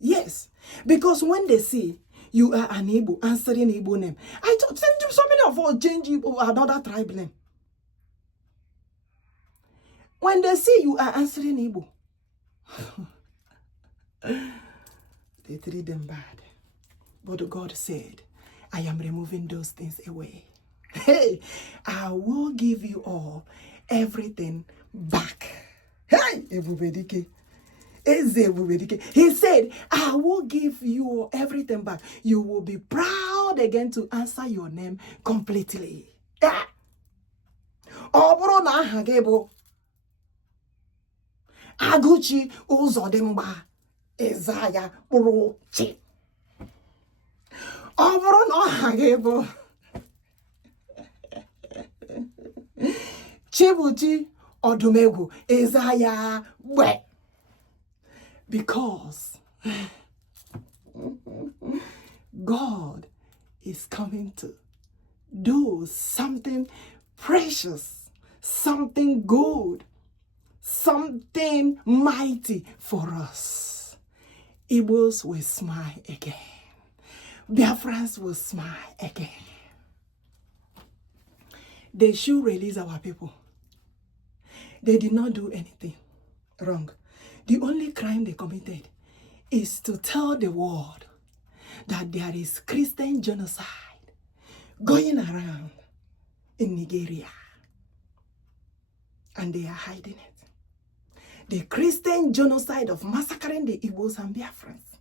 Yes, because when they see you are an Igbo, answering Igbo name, I told so many of us change another tribe name. When they see you are answering Igbo, they treat them bad. But God said, I am removing those things away. Hey, I will give you all everything back. Hey, everybody. He said, I will give you everything back. You will be proud again to answer your name completely. Aguchi Uzodimba Isaiah Buruchi. Chibuchi Odumegu Isaiah Bwe. Because God is coming to do something precious, something good, something mighty for us. Igbos will smile again. Biafrans will smile again. They should release our people. They did not do anything wrong. The only crime they committed is to tell the world that there is Christian genocide going around in Nigeria. And they are hiding it. The Christian genocide of massacring the Igbos and Biafrans.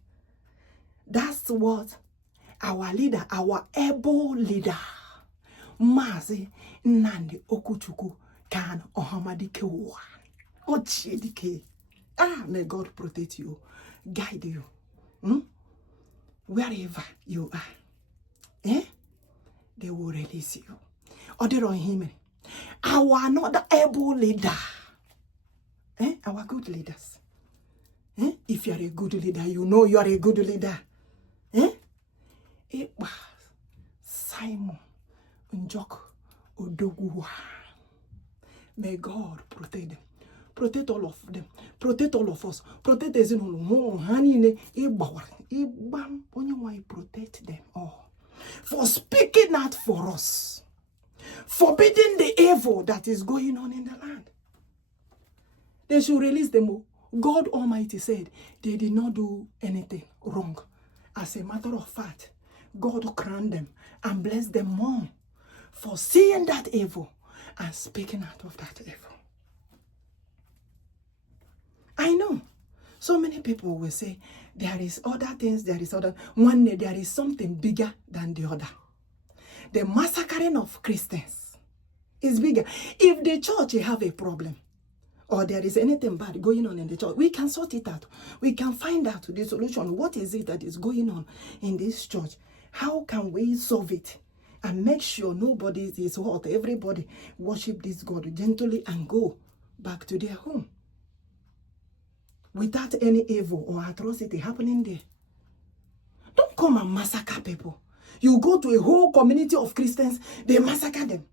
That's what our leader, our able leader, Mazi Nnamdi Okuchukwu can Ohamadike one. Ochidike. May God protect you, guide you, wherever you are. they will release you. Order on him. Our another able leader. Our good leaders. If you are a good leader, you know you are a good leader. It was Simon Njok Odogwa. May God protect them. Protect all of them. Protect all of us. Protect us. Protect them all. For speaking out for us. Forbidding the evil that is going on in the land. They should release them all. God Almighty said they did not do anything wrong. As a matter of fact, God crowned them and blessed them more for seeing that evil and speaking out of that evil. I know so many people will say there is other things, there is other. One day there is something bigger than the other. The massacring of Christians is bigger. If the church have a problem, or there is anything bad going on in the church, we can sort it out. We can find out the solution. What is it that is going on in this church? How can we solve it? And make sure nobody is hurt. Everybody worship this God gently and go back to their home. Without any evil or atrocity happening there. Don't come and massacre people. You go to a whole community of Christians, they massacre them.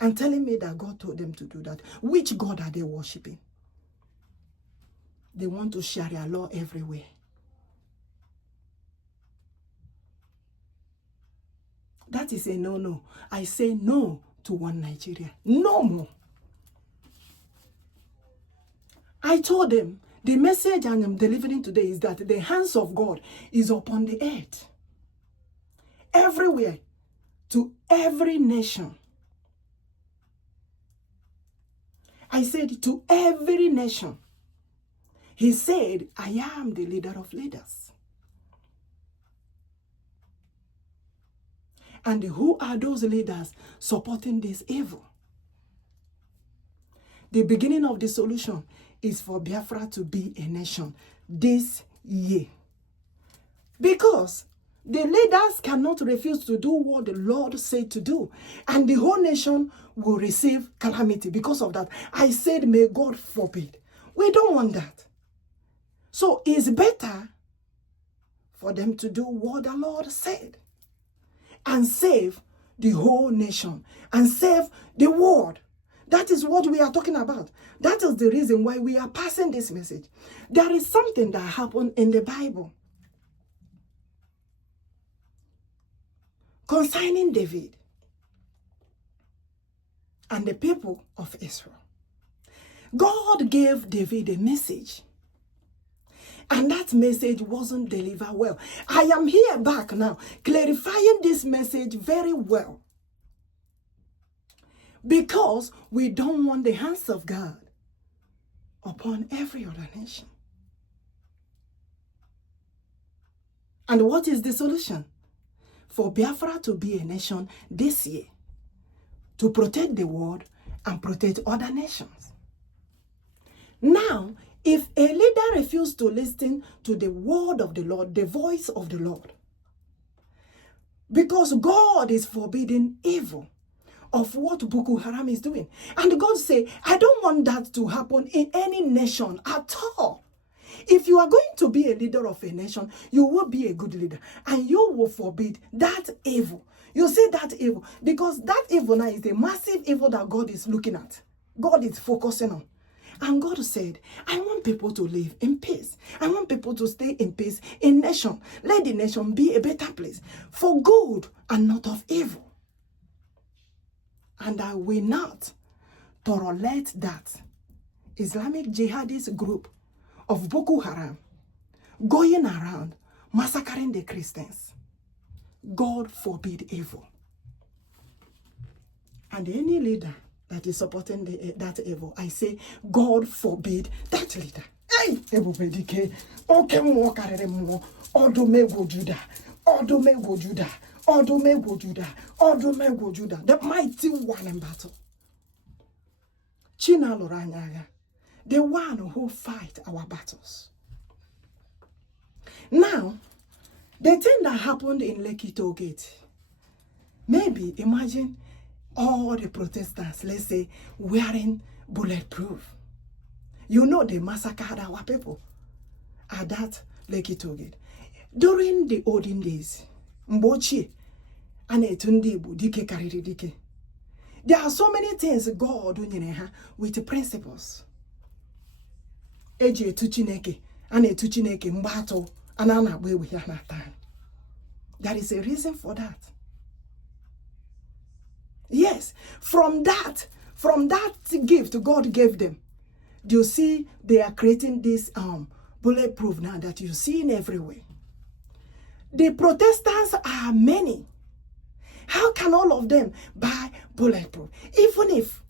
And telling me that God told them to do that. Which God are they worshiping? They want to Sharia law everywhere. That is a no-no. I say no to one Nigeria. No more. I told them, the message I am delivering today is that the hands of God is upon the earth. Everywhere. To every nation. I said to every nation. He said, I am the leader of leaders. And who are those leaders supporting this evil? The beginning of the solution is for Biafra to be a nation this year. Because the leaders cannot refuse to do what the Lord said to do. And the whole nation will receive calamity because of that. I said, may God forbid. We don't want that. So it's better for them to do what the Lord said. And save the whole nation. And save the world. That is what we are talking about. That is the reason why we are passing this message. There is something that happened in the Bible concerning David and the people of Israel. God gave David a message. And that message wasn't delivered well. I am here back now, clarifying this message very well. Because we don't want the hands of God upon every other nation. And what is the solution? For Biafra to be a nation this year, to protect the world and protect other nations. Now, if a leader refuses to listen to the word of the Lord, the voice of the Lord, because God is forbidding evil of what bokoharam is doing. And God say, I don't want that to happen in any nation at all. If you are going to be a leader of a nation, you will be a good leader. And you will forbid that evil. You see that evil. Because that evil now is a massive evil that God is looking at. God is focusing on. And God said, I want people to live in peace. I want people to stay in peace in nation. Let the nation be a better place for good and not of evil. And I will not tolerate that Islamic jihadist group of Boko Haram going around massacring the Christians. God forbid evil. And any leader that is supporting that evil, I say, God forbid that leader. Hey, everybody, okay, more carry more. Odome go Judah. Odome go Judah. Odome go Judah. Odome go Judah. The mighty one in battle. China Loranya. The one who fight our battles. Now, the thing that happened in Lekki Toll Gate, Maybe imagine all the Protestants, let's say, wearing bulletproof. You know they massacred our people at that Lekki Tollgate. During the olden days, Mbochi and Etundibu, Dike Kariri Dike. There are so many things God with principles. Eji etu Chineke, and etu Chineke mbato, anana we time. There is a reason for that. Yes, from that gift God gave them, you see they are creating this bulletproof now that you see in everywhere. The Protestants are many. How can all of them buy bulletproof? Even if,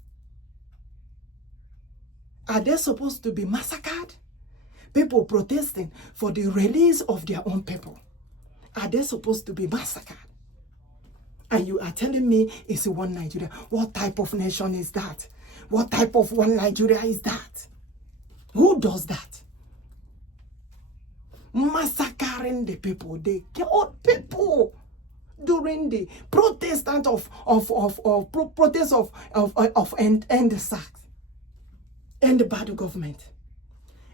are they supposed to be massacred? People protesting for the release of their own people. Are they supposed to be massacred? And you are telling me it's one Nigeria. What type of nation is that? What type of one Nigeria is that? Who does that? Massacring the people. They killed people during the protest end the SACS and the bad government.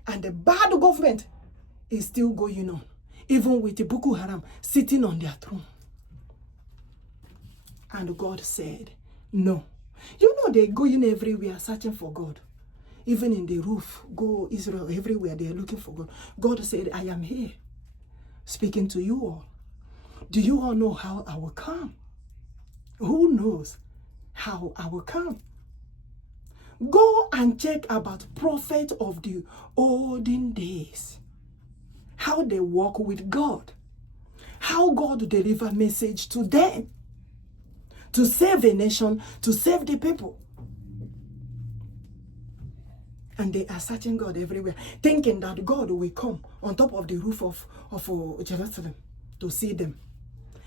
And the bad government is still going on, even with the bokoharam sitting on their throne. And God said, no. You know they're going everywhere searching for God. Even in the roof, go Israel, everywhere they're looking for God. God said, I am here, speaking to you all. Do you all know how I will come? Who knows how I will come? Go and check about prophets of the olden days. How they walk with God. How God deliver message to them. To save a nation, to save the people. And they are searching God everywhere, thinking that God will come on top of the roof of Jerusalem to see them.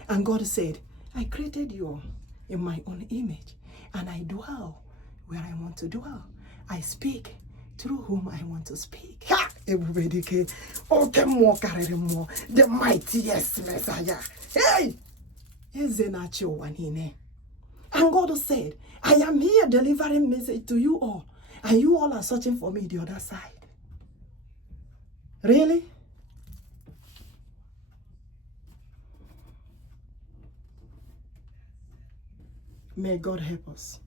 And God said, I created you all in my own image, and I dwell where I want to dwell. I speak through whom I want to speak. Ha! Everybody, okay, more, the mightiest Messiah. Hey! And God said, I am here delivering message to you all. And you all are searching for me the other side. Really? May God help us.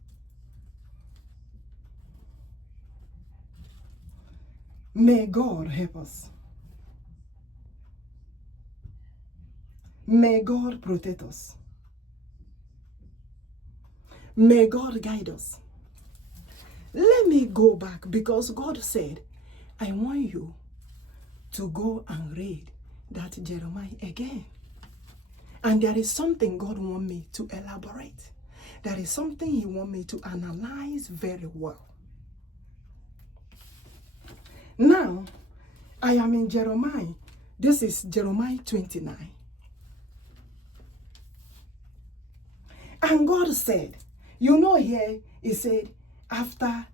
May God help us. May God protect us. May God guide us. Let me go back, because God said, I want you to go and read that Jeremiah again. And there is something God wants me to elaborate. There is something He wants me to analyze very well. Now, I am in Jeremiah. This is Jeremiah 29. And God said, you know here, He said, after,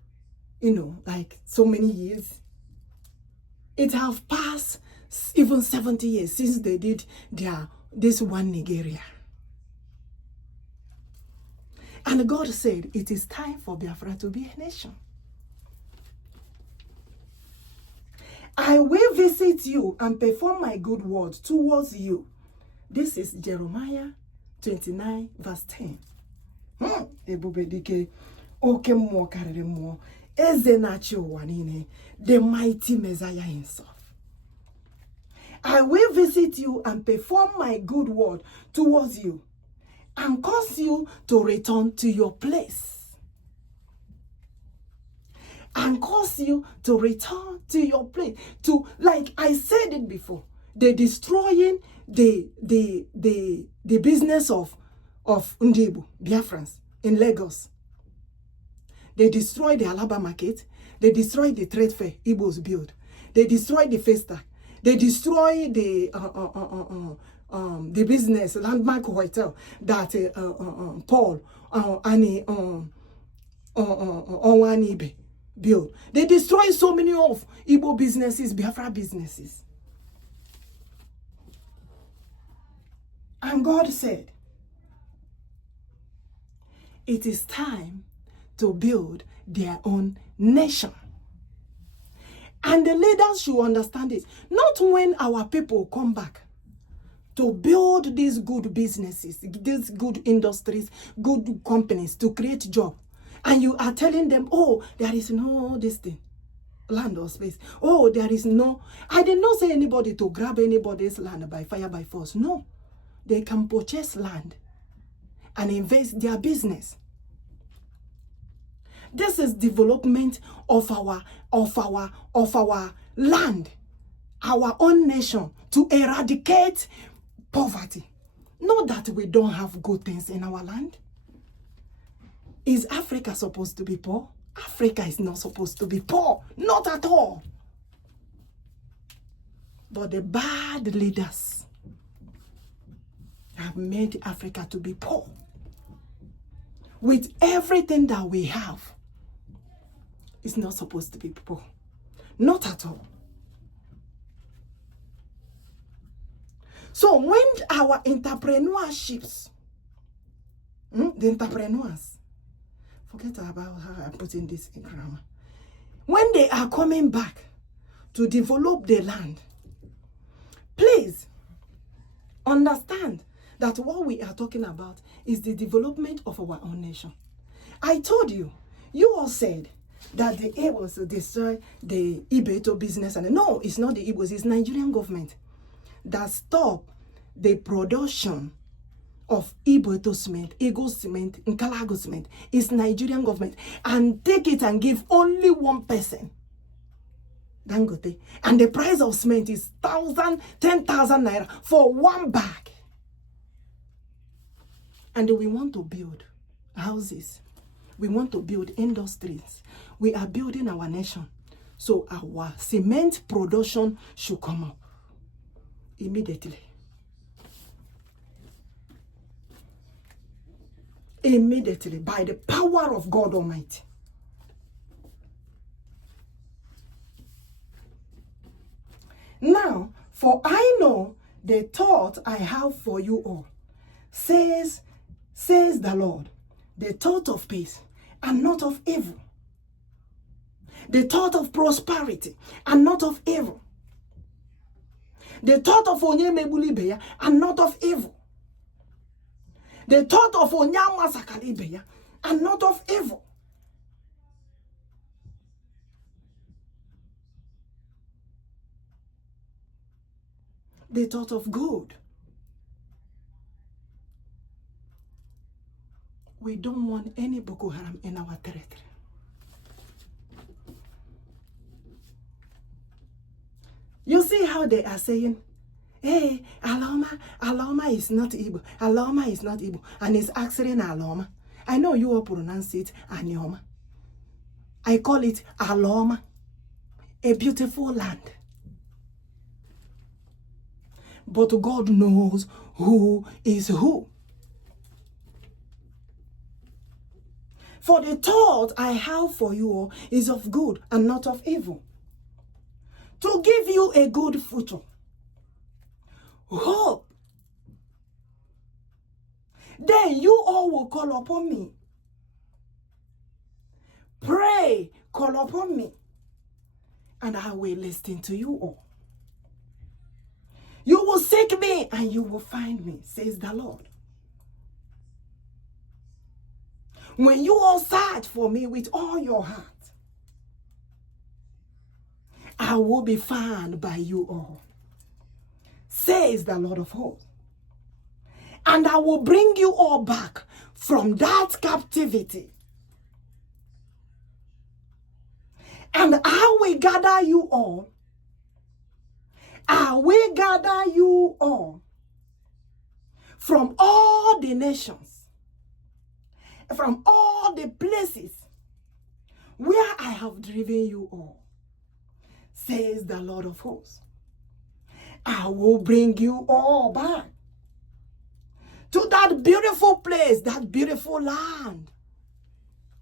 like so many years, it have passed even 70 years since they did this one Nigeria. And God said, it is time for Biafra to be a nation. I will visit you and perform my good word towards you. This is Jeremiah 29 verse 10. The mighty Messiah himself. I will visit you and perform my good word towards you and cause you to return to your place. And cause you to return to your place. To, like I said it before, they're destroying the business of Igbo, Biafrans in Lagos. They destroyed the Alaba market. They destroyed the trade fair Igbos built. They destroyed the Festa. They destroyed the business landmark hotel that Paul and Onwanibe built. They destroyed so many of Igbo businesses, Biafra businesses. And God said, it is time to build their own nation. And the leaders should understand it. Not when our people come back to build these good businesses, these good industries, good companies to create jobs. And you are telling them, oh, there is no this thing, land or space. Oh, there is no. I did not say anybody to grab anybody's land by fire, by force. No. They can purchase land and invest their business. This is development of our land, our own nation, to eradicate poverty. Not that we don't have good things in our land. Is Africa supposed to be poor? Africa is not supposed to be poor. Not at all. But the bad leaders have made Africa to be poor. With everything that we have, it's not supposed to be poor. Not at all. So when our entrepreneurships, the entrepreneurs, forget about how I'm putting this in grammar. When they are coming back to develop the land, please understand that what we are talking about is the development of our own nation. I told you, you all said that the Igbos will destroy the Ibeto business. And no, it's not the Igbos, it's Nigerian government that stop the production of Ibeto cement, Ego cement, Nkalago cement. It's Nigerian government. And take it and give only one person, Dangote. And the price of cement is 10,000 naira for one bag. And we want to build houses. We want to build industries. We are building our nation. So our cement production should come up immediately. Immediately, by the power of God Almighty. Now, for I know the thought I have for you all, says the Lord, the thought of peace and not of evil, the thought of prosperity and not of evil, the thought of onyemebulibeya and not of evil, the thought of onyamasakalibeya and not of evil. The thought of good. We don't want any bokoharam in our territory. You see how they are saying, hey, Aloma is not Igbo. Aloma is not Igbo. And it's actually Aloma. I know you all pronounce it Anyoma. I call it Aloma. A beautiful land. But God knows who is who. For the thought I have for you all is of good and not of evil, to give you a good future, hope. Then you all will call upon me. Pray, call upon me, and I will listen to you all. You will seek me and you will find me, says the Lord. When you all search for me with all your heart, I will be found by you all, says the Lord of hosts. And I will bring you all back from that captivity. And I will gather you all. I will gather you all from all the nations, from all the places where I have driven you all, says the Lord of hosts. I will bring you all back to that beautiful place, that beautiful land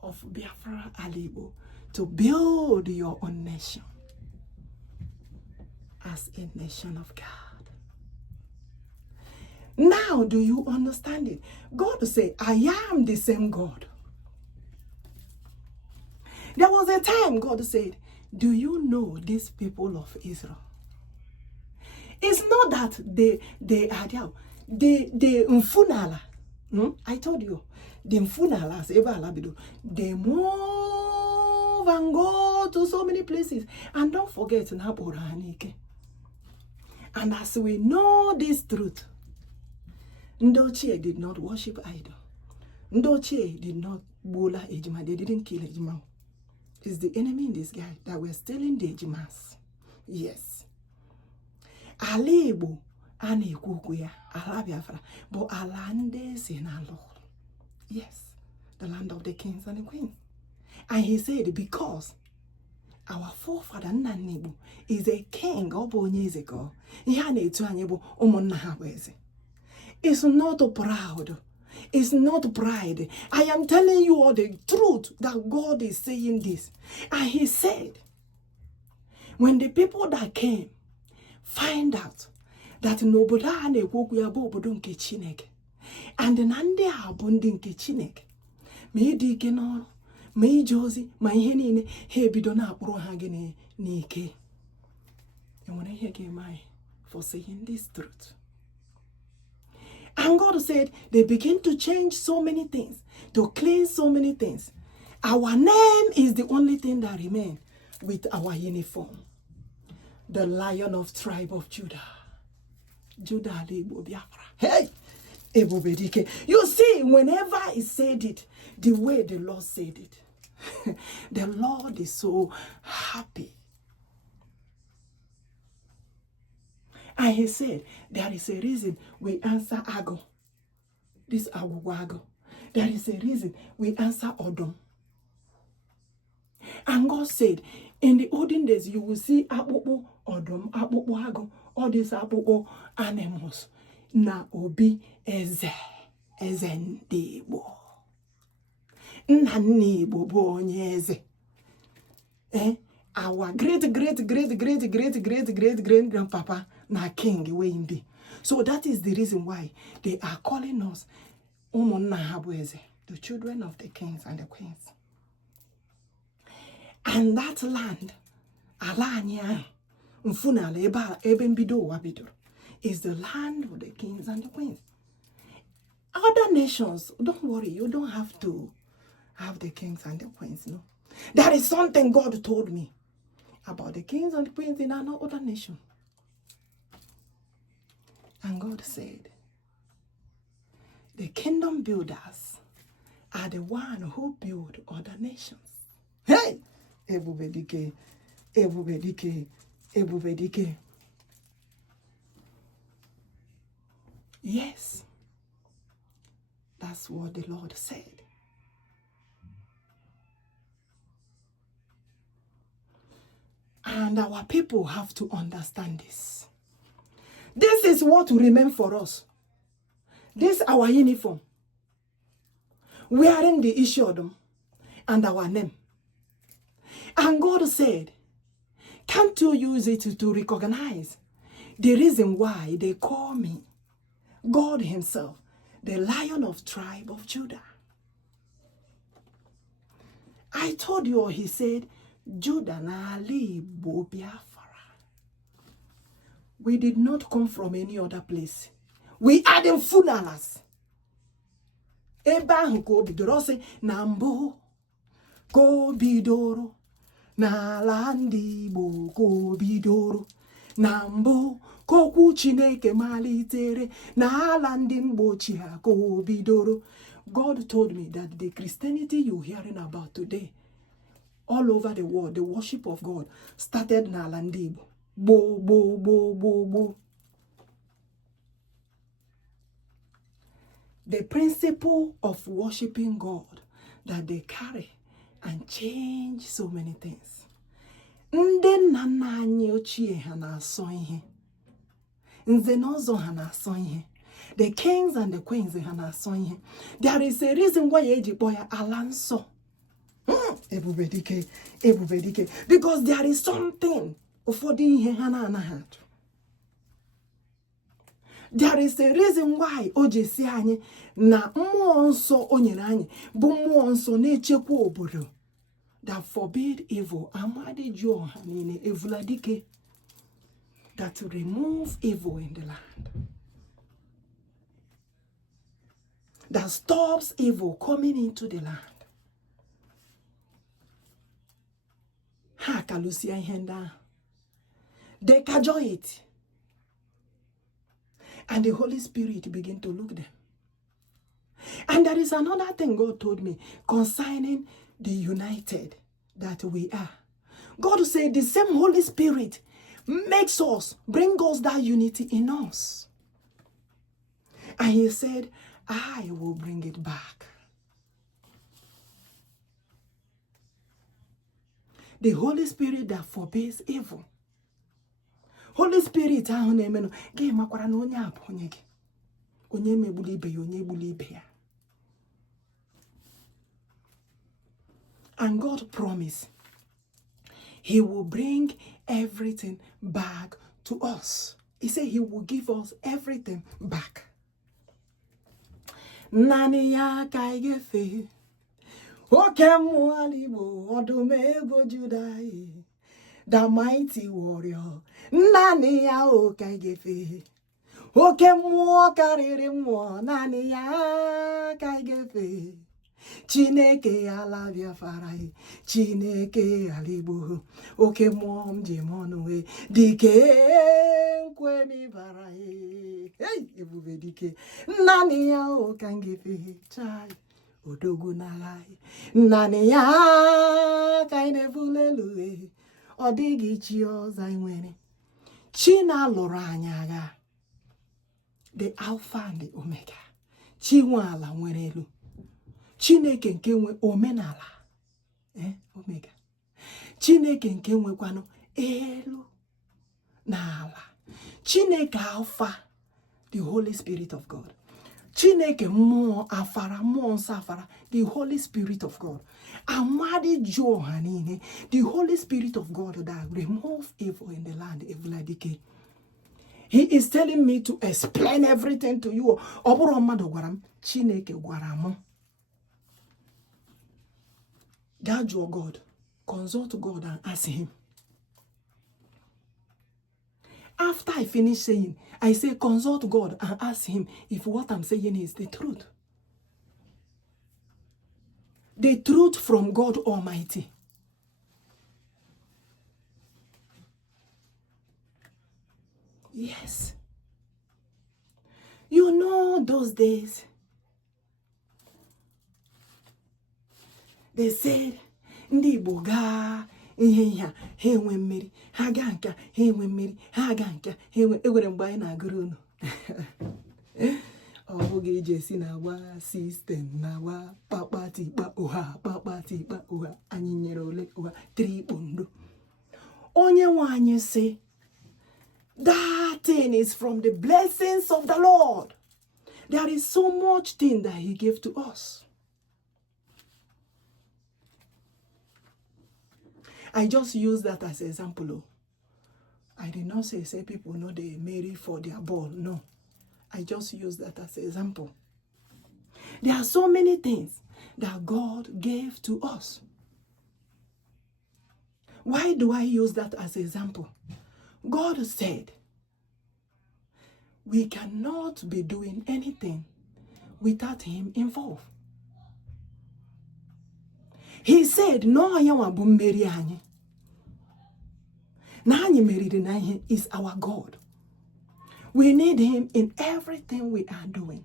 of Biafra Igbo, to build your own nation as a nation of God. Now, do you understand it? God say, I am the same God There was a time God said, do you know these people of Israel? It's not that they are there. They mfunala. I told you, the mfunalas ever alabido. They move and go to so many places. And don't forget Naboranike. And as we know this truth, Ndochie did not worship idol. Ndochie did not bola ejima. They didn't kill ejima. It's the enemy in this guy that were stealing the ejimas. Yes. Ala Igbo a na-ekwu okwu ya, ala Biafra, bụ ala ndị si n'ala. Yes, the land of the kings and the queens. And he said, because our forefather Nna Igbo is a king, ọ bụ onye eze ka ihe a na-etu anyị bụ ụmụnna ha bụ eze. It's not proud. It's not pride. I am telling you all the truth that God is saying this. And he said, when the people that came find out that n'obodo a na-ekwu okwu ya bụ obodo nke Chineke, and na ndị a bụ ndị nke Chineke, ma ịdị ike n'ọrụ, ma ije ozi, ma ihe niile, ha ebido na-akpụrụ ha gị n'ike. Enwere ihe ga-eme anyị for saying this truth. And God said they begin to change so many things, to clean so many things. Our name is the only thing that remains with our uniform. The Lion of tribe of Judah. Judah Igbo Biafra. Hey! Ebubedike. You see, whenever I said it, the way the Lord said it, the Lord is so happy. And he said, there is a reason we answer Ago. This Ago. There is a reason we answer Odom. And God said, in the olden days, you will see Apopo, Odom, Apopo Ago, all these Apopo animals. Na obi eze ndebo. Nna Igbo bụ onye eze. Our great grandpapa na king wey be. So that is the reason why they are calling us ụmụnna ha bụ eze, the children of the kings and the queens. And that land, ala anyị ahụ, mfunala ebe mbido ụwa bidoro, is the land of the kings and the queens. Other nations, don't worry, you don't have to have the kings and the queens, no. There is something God told me about the kings and the queens in another nation. And God said, the kingdom builders are the one who build other nations. Hey! Ebubedike, Ebubedike, Ebubedike. Yes, that's what the Lord said. And our people have to understand this. This is what will remain for us. This is our uniform. Wearing the Ishodom and our name. And God said, can't you use it to recognize the reason why they call me God himself, the Lion of tribe of Judah? I told you, he said, Judah na Igbo Biafra. We did not come from any other place. We are the funalas. Ebe ahụ ka o bidoro sị na mbụ ka o bidoro n'ala ndị Igbo ka o bidoro na mbụ ka okwu Chineke malitere n'ala ndị mgbochi ha ka o bidoro. God told me that the Christianity you're hearing about today, all over the world, the worship of God started n'ala ndị Igbo. Bo, bo, bo, bo, bo. The principle of worshiping God that they carry and change so many things. Ndị nna nna anyị ochie ha na-asọ ihe. Nze na ọzọ ha na-asọ ihe. The kings and the queens ha na-asọ ihe. There is a reason why eji kpọ ya ala nsọ. Ebubedike, Ebubedike. Because there is something ụfọdụ ihe ha na-anaghị atụ. There is a reason why o ji si anyị na mmụọ nsọ o nyere anyị bụ mmụọ nsọ na-echekwa obodo that forbid evil, amadi johanine evuladike, that to remove evil in the land, that stops evil coming into the land. Ha kalusia ihenda. They cajole it. And the Holy Spirit begin to look them. And there is another thing God told me concerning the united that we are. God said the same Holy Spirit makes us, bring us that unity in us. And he said, I will bring it back. The Holy Spirit that forbids evil. Holy Spirit ahụ na-eme no gị makwara na onye abụ onye gị. Onye megbuli ibe ya, onye egbuli ibe ya. And God promised he will bring everything back to us. He said he will give us everything back. Nani ya ka igefe. Oke mwalibo odumego Judai. The mighty warrior. Nani ya o ka igefe. Oke mmụọ karịrị mmụọ. Nani ya ka igefe. Chineke ala Biafra, Chineke ala Igbo, oke mmụọ m ji mọnụ dike nkwe mi bara hey ebube dike nnani ya o ka ngefe chai odogwu n'agha nnani ya ka ị na-ebulelu ọ dịghị chi ọzọ nwere chi na-alụrụ anyị agha, the Alpha and the Omega, chi nwe ala nwere elu. Chineke nke nwe omenala, omega. Chineke nke nwekwanu elu na ala. Chineke Alpha, the Holy Spirit of God. Chineke mmụọ afara, mmụọ nsọ afara, the Holy Spirit of God. Amadi Johanine, the Holy Spirit of God that remove evil in the land, evuladike. He is telling me to explain everything to you. Oburo mmadụ gwara m, Chineke gwara m. Guard your God, consult God and ask him. After I finish saying, I say consult God and ask him if what I'm saying is the truth. The truth from God Almighty. Yes. You know those days, they said, ndị Igbo gaa ihe ihe ha enwe mmeri, ha gaa nka ha enwe mmeri, ha gaa nka ha enwe ewere mgbe anyị na-agụrụ unu. Ọ bụghị ije si na wa system na wa kpakpatikpa ụha anyị nyere ole ụha 3 ikpo ndo. Onye nwe anyị sị, that thing is from the blessings of the Lord. There is so much thing that he gave to us. I just use that as an example. I did not say people know they marry for their ball. No. I just use that as an example. There are so many things that God gave to us. Why do I use that as an example? God said, we cannot be doing anything without him involved. He said, no, yawabu mmeri anyị. Na anyị meriri na ihe is our God. We need him in everything we are doing.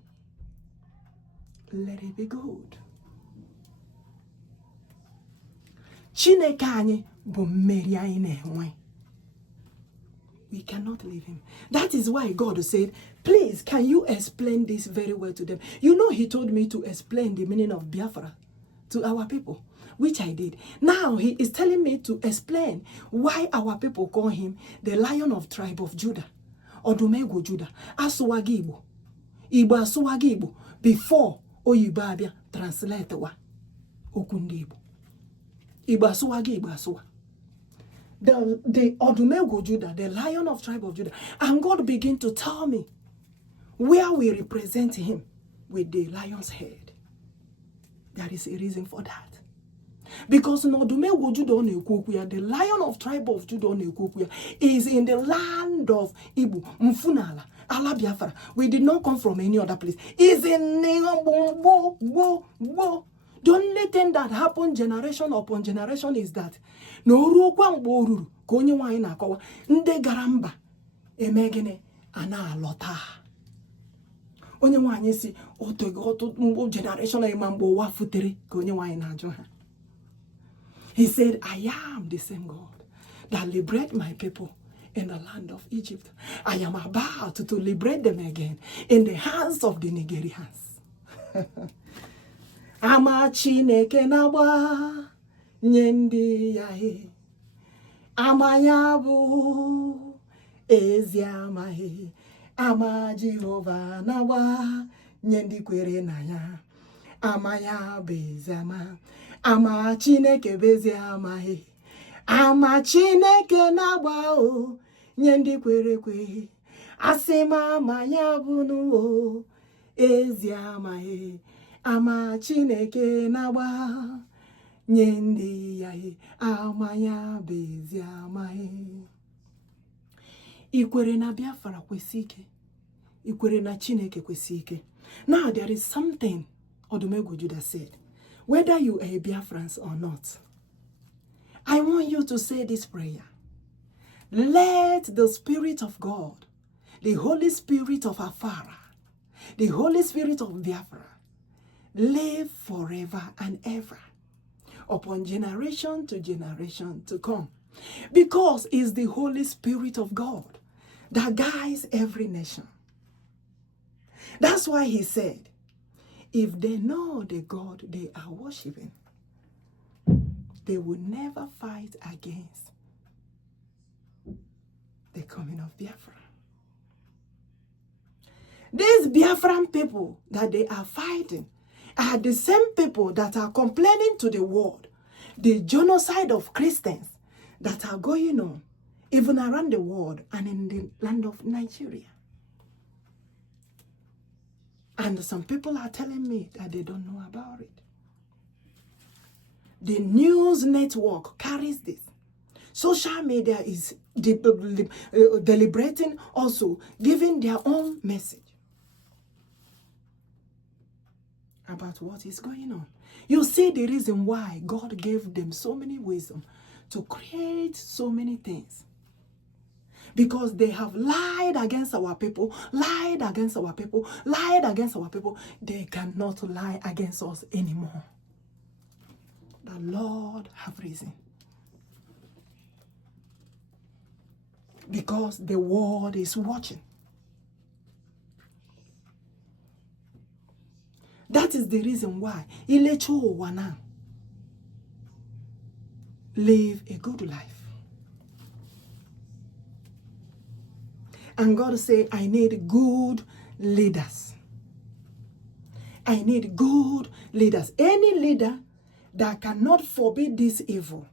Let it be good. Chineke anyị bụ mmeri anyị na-enwe. We cannot leave him. That is why God said, please, can you explain this very well to them? You know, he told me to explain the meaning of Biafra to our people, which I did. Now he is telling me to explain why our people call him the Lion of Tribe of Judah, Odumego Judah, Asuwagi Igbo. Igbo Asuwagi Igbo, before Oyibo abịa translate wa Okundi Igbo. Igbo Asuwagi Igbo Asuwa. The Odumego Judah, the Lion of Tribe of Judah. And God began to tell me where we represent him with the lion's head. There is a reason for that. Because Nodumegwu Judah Nekuya, the Lion of Tribe of Judah Nekuya, is in the land of Igbo, Mfunala, Ala Biafra. We did not come from any other place. Is in the only thing that happened generation upon generation is that no ruokwa mgboruru ka onye nwaanyị na-akọwa ndị gara mba emegene ana alọta. Onye nwaanyị si otu generation ema mgbo wa futere ka onye nwaanyị na-ajụ ha. He said, I am the same God that liberate my people in the land of Egypt. I am about to liberate them again in the hands of the Nigerians. Ama Chineke na-agba nye ndị ya he. Ama ya bụ ezi ama he. Ama Jehova na-agba nye ndị kwere na ya. Ama ya bụ ezi ama. Ama Chineke bụ ezi ama he. Ama Chineke na-agba o nye ndị kwere ekwe. Asị m ama ya bụ n'o ezi ama he. Ama Chineke na-agba nye ndị ya he. Ama ya bụ ezi ama he. Ikwere na Biafra kwesi ike. Ikwere na Chineke kwesi ike. Now there is something Odumegwu Judah said. Whether you are a Biafrans or not, I want you to say this prayer. Let the Spirit of God, the Holy Spirit of Afara, the Holy Spirit of Biafra, live forever and ever upon generation to come. Because it's the Holy Spirit of God that guides every nation. That's why he said, if they know the God they are worshiping, they will never fight against the coming of Biafra. These Biafran people that they are fighting are the same people that are complaining to the world the genocide of Christians that are going on even around the world and in the land of Nigeria. And some people are telling me that they don't know about it. The news network carries this. Social media is deliberating also, giving their own message about what is going on. You see the reason why God gave them so many wisdom to create so many things. Because they have lied against our people, lied against our people, lied against our people. They cannot lie against us anymore. The Lord have risen. Because the world is watching. That is the reason why Ilecho Wana live a good life. And God say, I need good leaders. I need good leaders. Any leader that cannot forbid this evil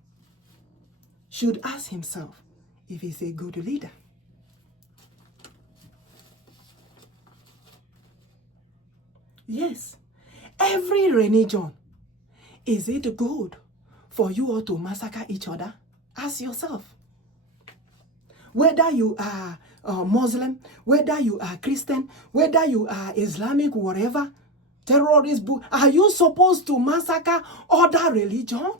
should ask himself if he's a good leader. Yes. Every religion, is it good for you all to massacre each other? Ask yourself. Whether you are Muslim, whether you are Christian, whether you are Islamic, whatever, terrorist, are you supposed to massacre other religion?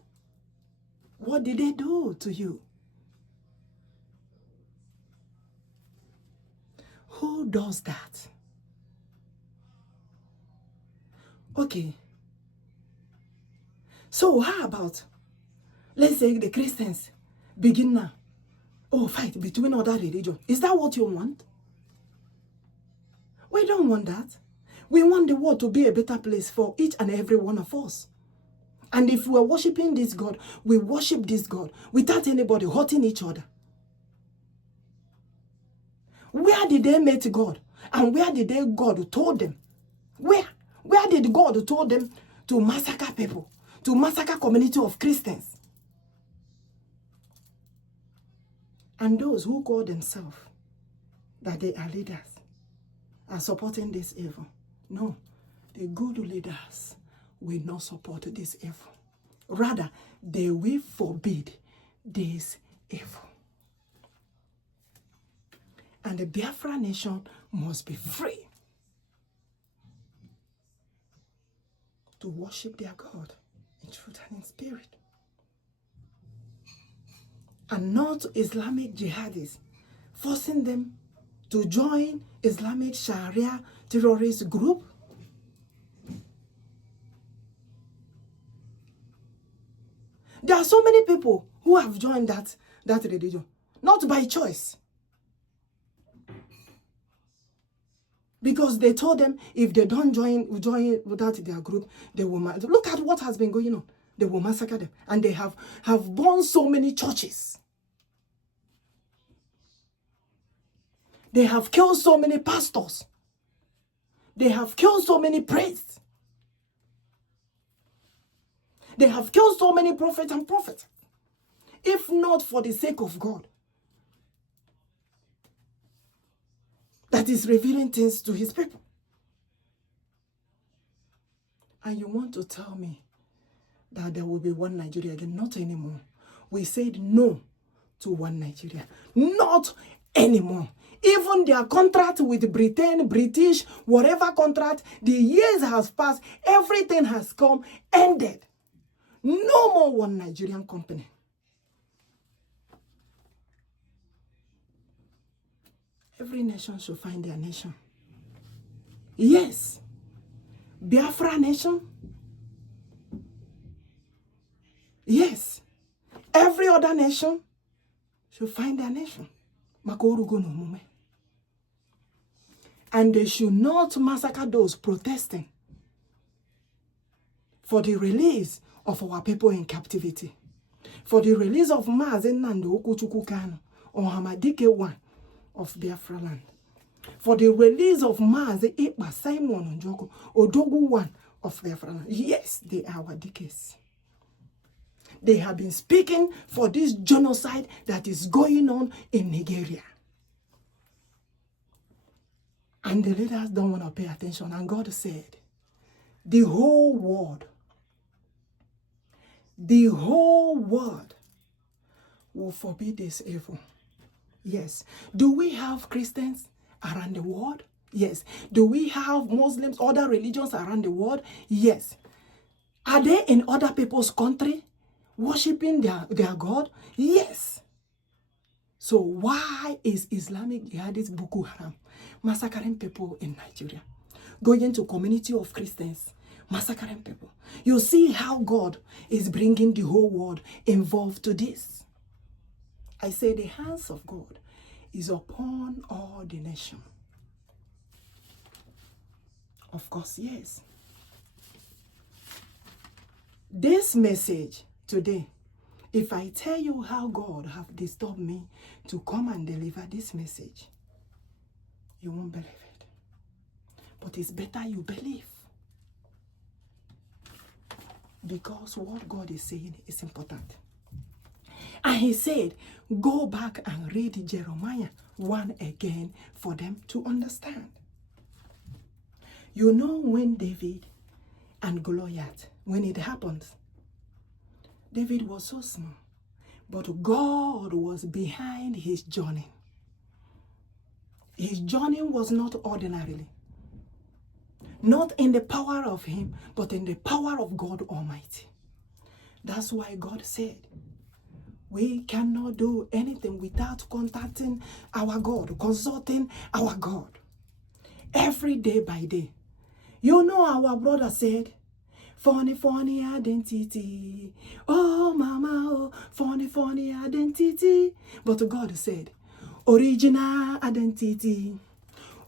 What did they do to you? Who does that? Okay. So how about, let's say the Christians begin now. Oh, fight between other religions. Is that what you want? We don't want that. We want the world to be a better place for each and every one of us. And if we are worshiping this God, we worship this God without anybody hurting each other. Where did they meet God? And where did God told them? Where did God told them to massacre people? To massacre community of Christians? And those who call themselves that they are leaders are supporting this evil. No, the good leaders will not support this evil. Rather, they will forbid this evil. And the Biafra nation must be free to worship their God in truth and in spirit. And not Islamic jihadists forcing them to join Islamic Sharia terrorist group. There are so many people who have joined that religion, not by choice. Because they told them if they don't join without their group, they will look at what has been going on. They will massacre them. And they have burned so many churches. They have killed so many pastors. They have killed so many priests. They have killed so many prophets and prophets. If not for the sake of God, that is revealing things to his people. And you want to tell me that there will be one Nigeria again? Not anymore. We said no to one Nigeria. Not anymore. Even their contract with Britain, British, whatever contract, the years has passed, everything has come, ended. No more one Nigerian company. Every nation should find their nation. Yes. Biafra nation. Yes. Every other nation should find their nation. And they should not massacre those protesting for the release of our people in captivity. For the release of Mazen Nando Okuchukwu Kanu or Hamadike 1 of Biafra land. For the release of Mazen Ikpa Simon Njoko Odogu 1 of Biafra land. Yes, they are our DKs. They have been speaking for this genocide that is going on in Nigeria. And the leaders don't want to pay attention. And God said, the whole world will forbid this evil. Yes. Do we have Christians around the world? Yes. Do we have Muslims, other religions around the world? Yes. Are they in other people's country worshiping their God? Yes. So why is Islamic jihadist bokoharam massacring people in Nigeria? Going to community of Christians, massacring people. You see how God is bringing the whole world involved to this. I say the hands of God is upon all the nation. Of course, yes. This message today, if I tell you how God have disturbed me to come and deliver this message, you won't believe it. But it's better you believe. Because what God is saying is important. And he said, go back and read Jeremiah 1 again for them to understand. You know when David and Goliath, when it happened, David was so small, but God was behind his journey. His journey was not ordinarily. Not in the power of him, but in the power of God Almighty. That's why God said, we cannot do anything without contacting our God, consulting our God. Every day by day. You know our brother said, funny identity. Oh, mama, oh, funny identity. But God said, original identity.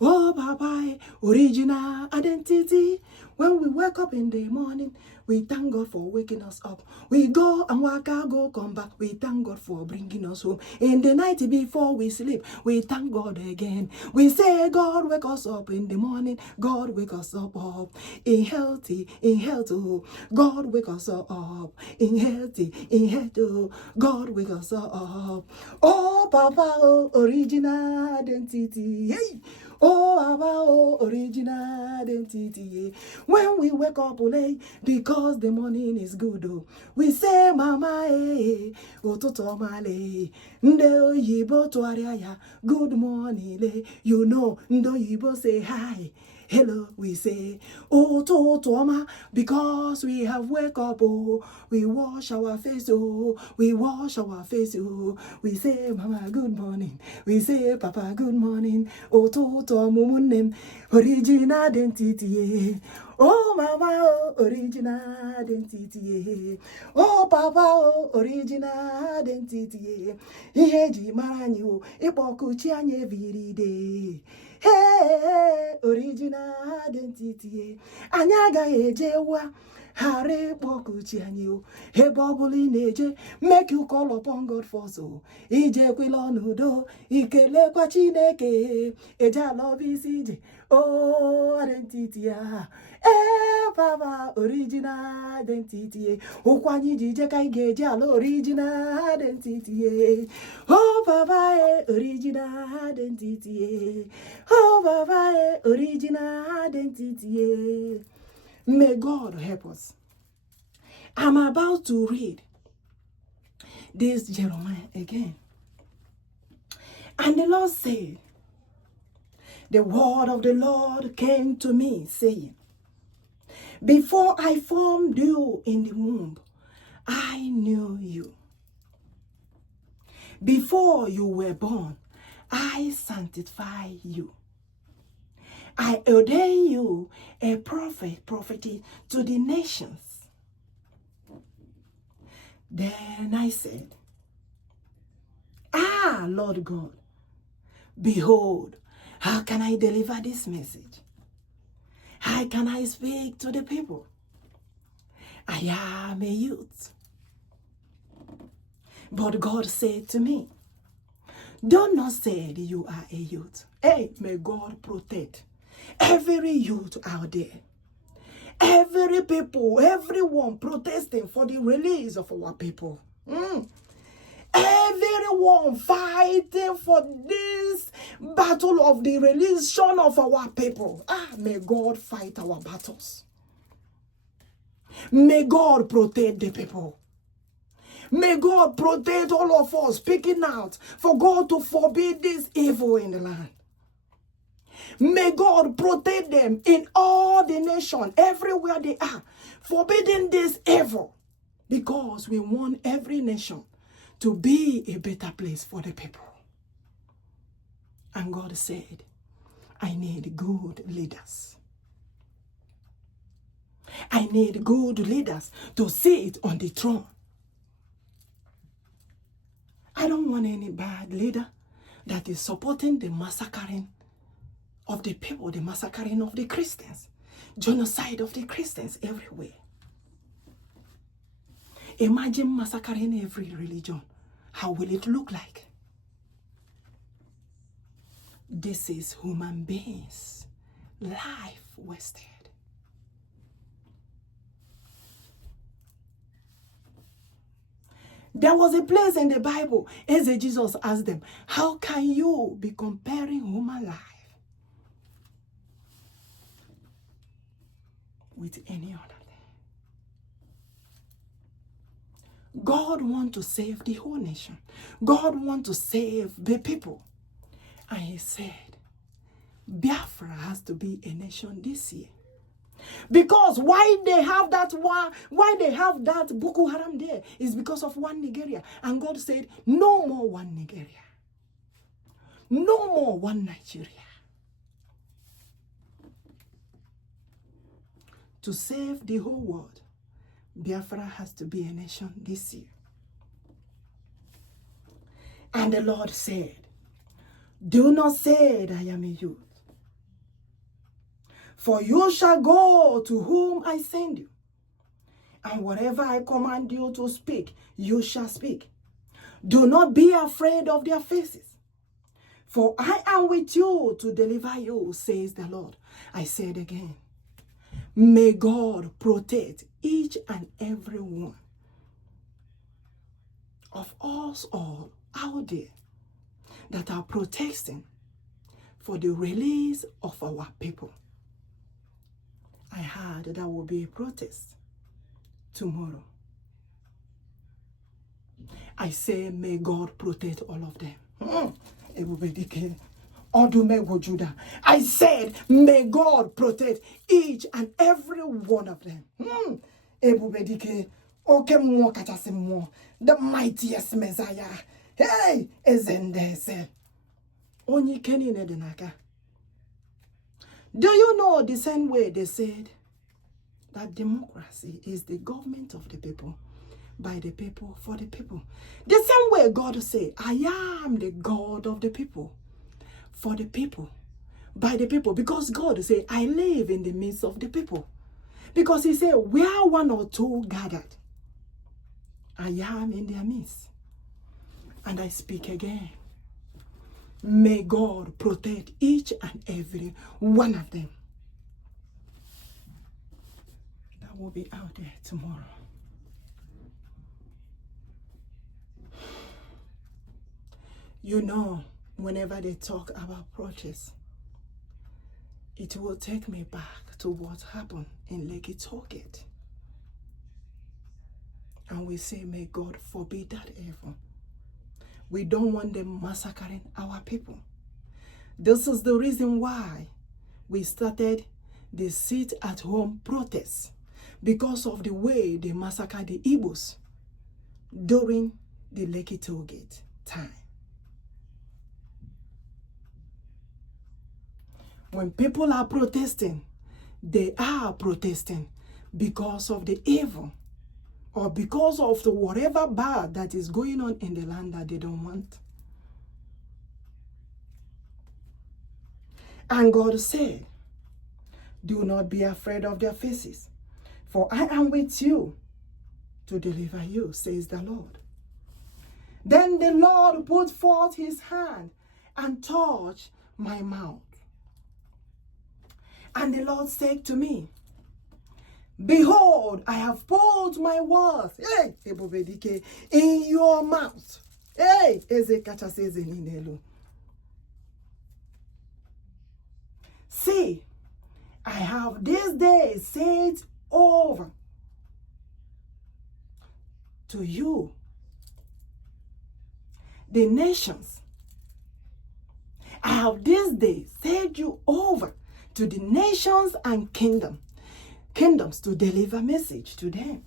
Oh, Papa, original identity. When we wake up in the morning, we thank God for waking us up. We go and work out, go come back. We thank God for bringing us home. In the night before we sleep, we thank God again. We say, God, wake us up in the morning. God, wake us up in health. Oh. God, wake us up in health. Oh. God, wake us up. Oh, Papa, oh, original identity. Hey. Oh, our original identity. When we wake up late, because the morning is good, oh, we say, Mama, Ototo Male, Ndo Yibo Tuariaya, good morning, you know, Ndo Yibo say hi. Hello, we say, oh, Totoma, because we have wake up, oh, we wash our face, oh, we wash our face, oh, we say, Mama, good morning, we say, Papa, good morning, oh, Totomunem, original identity, oh, Mama, oh, original identity, oh, Papa, oh, original identity, Iheji Maranyu, Ipokuchi anye every day. Hey, original identity. Anyaga ejewa. Hare bokuchi anyo. Hey, bobuli neje. Make you call upon God for so. Ije kwilo nudo. Ikele kwa Chineke. Eja love isije. Oh, identity. Papa, original identity. Ukwanyi jije kai geje alo original identity. Oh, Papa, original identity. Oh, Papa, original identity. May God help us. I'm about to read this Jeremiah again. And the Lord said, the word of the Lord came to me, saying, before I formed you in the womb, I knew you. Before you were born, I sanctified you. I ordain you a prophet to the nations. Then I said, Lord God, behold, how can I deliver this message? How can I speak to the people? I am a youth. But God said to me, do not say that you are a youth. Hey, may God protect every youth out there. Every people, everyone protesting for the release of our people. Everyone fighting for this battle of the release of our people. May God fight our battles. May God protect the people. May God protect all of us speaking out for God to forbid this evil in the land. May God protect them in all the nation, everywhere they are, forbidding this evil, because we want every nation to be a better place for the people. And God said, I need good leaders. I need good leaders to sit on the throne. I don't want any bad leader that is supporting the massacring of the people, the massacring of the Christians, genocide of the Christians everywhere. Imagine massacring every religion. How will it look like? This is human beings' life wasted. There was a place in the Bible, as Jesus asked them, how can you be comparing human life with any other thing? God wants to save the whole nation. God wants to save the people. And he said, Biafra has to be a nation this year. Because why they have that bokoharam there is because of one Nigeria. And God said, no more one Nigeria. No more one Nigeria. To save the whole world, Biafra has to be a nation this year. And the Lord said, do not say that I am a youth. For you shall go to whom I send you. And whatever I command you to speak, you shall speak. Do not be afraid of their faces. For I am with you to deliver you, says the Lord. I said again, may God protect each and every one of us all out there that are protesting for the release of our people. I heard there will be a protest tomorrow. I say, may God protect all of them. I said, may God protect each and every one of them. The mightiest Messiah. Hey, Ezendese. Only Kenny Nedenaka. Do you know the same way they said that democracy is the government of the people, by the people, for the people? The same way God said, I am the God of the people, for the people, by the people. Because God said, I live in the midst of the people. Because he said, where one or two gathered, I am in their midst. And I speak again. May God protect each and every one of them that will be out there tomorrow. You know, whenever they talk about protest, it will take me back to what happened in Lekki Tollgate. And we say, may God forbid that evil. We don't want them massacring our people. This is the reason why we started the sit-at-home protest, because of the way they massacred the Igbos during the Lekki Tollgate time. When people are protesting, they are protesting because of the evil, or because of the whatever bad that is going on in the land that they don't want. And God said, do not be afraid of their faces, for I am with you to deliver you, says the Lord. Then the Lord put forth his hand and touched my mouth. And the Lord said to me, behold, I have put my words in your mouth. See, I have this day said over to you, the nations. I have this day said you over to the nations and kingdoms to deliver message to them.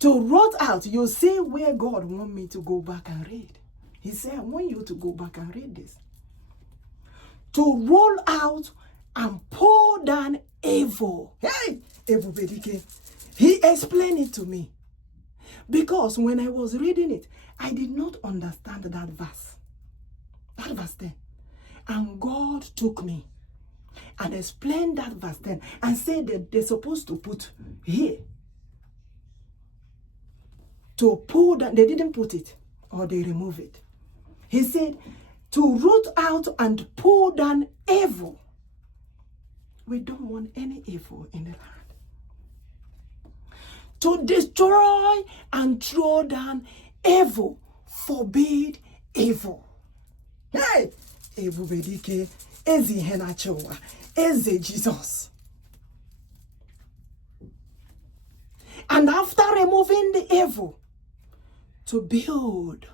To write out, you see where God wants me to go back and read. He said, I want you to go back and read this. To roll out and pull down evil. Hey, he explained it to me. Because when I was reading it, I did not understand that verse. That verse 10. And God took me and explained that verse 10 and said that they're supposed to put here. To pull down, they didn't put it, or they remove it. He said to root out and pull down evil. We don't want any evil in the land. To destroy and throw down evil, forbid evil. Hey! Ebubedike, Ezi Henachowa, Eze Jesus. And after removing the evil, to build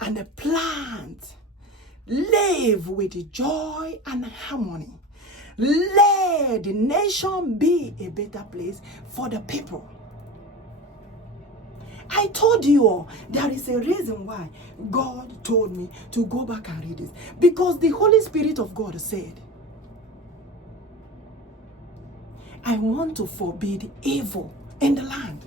and plant, live with joy and harmony. Let the nation be a better place for the people. I told you all, there is a reason why God told me to go back and read this. Because the Holy Spirit of God said, I want to forbid evil in the land.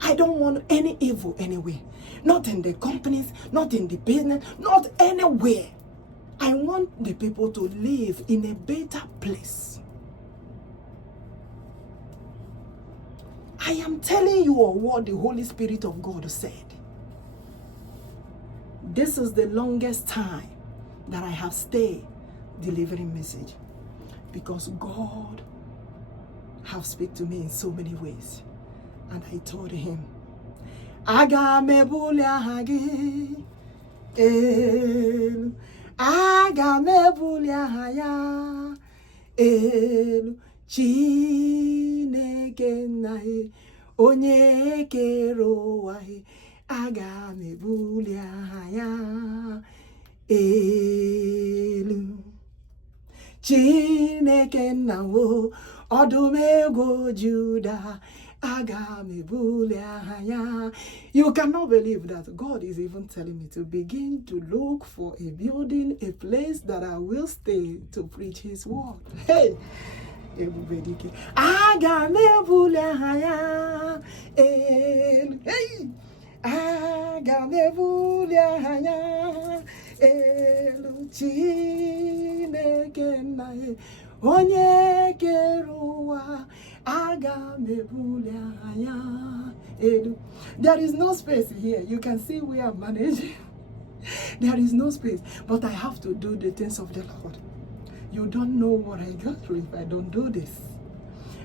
I don't want any evil anywhere. Not in the companies, not in the business, not anywhere. I want the people to live in a better place. I am telling you all what the Holy Spirit of God said. This is the longest time that I have stayed delivering message, because God have speak to me in so many ways. And I told him, Aga mebulia hagi, elu, aga m ebuli aha ya elu, Chineke nna onye kere ụwa, aga m ebuli aha ya elu. Chineke nna ọdụm ego Judah, aga m ebuli aha ya. You cannot believe that God is even telling me to begin to look for a building, a place that I will stay to preach his word. Hey! Aga m ebuli aha ya elu. Hey! Aga m ebuli aha ya elu, Chineke nna onye kere ụwa, aga m ebuli aha ya elu. There is no space here. You can see we are managing. There is no space, but I have to do the things of the Lord. You don't know what I go through if I don't do this.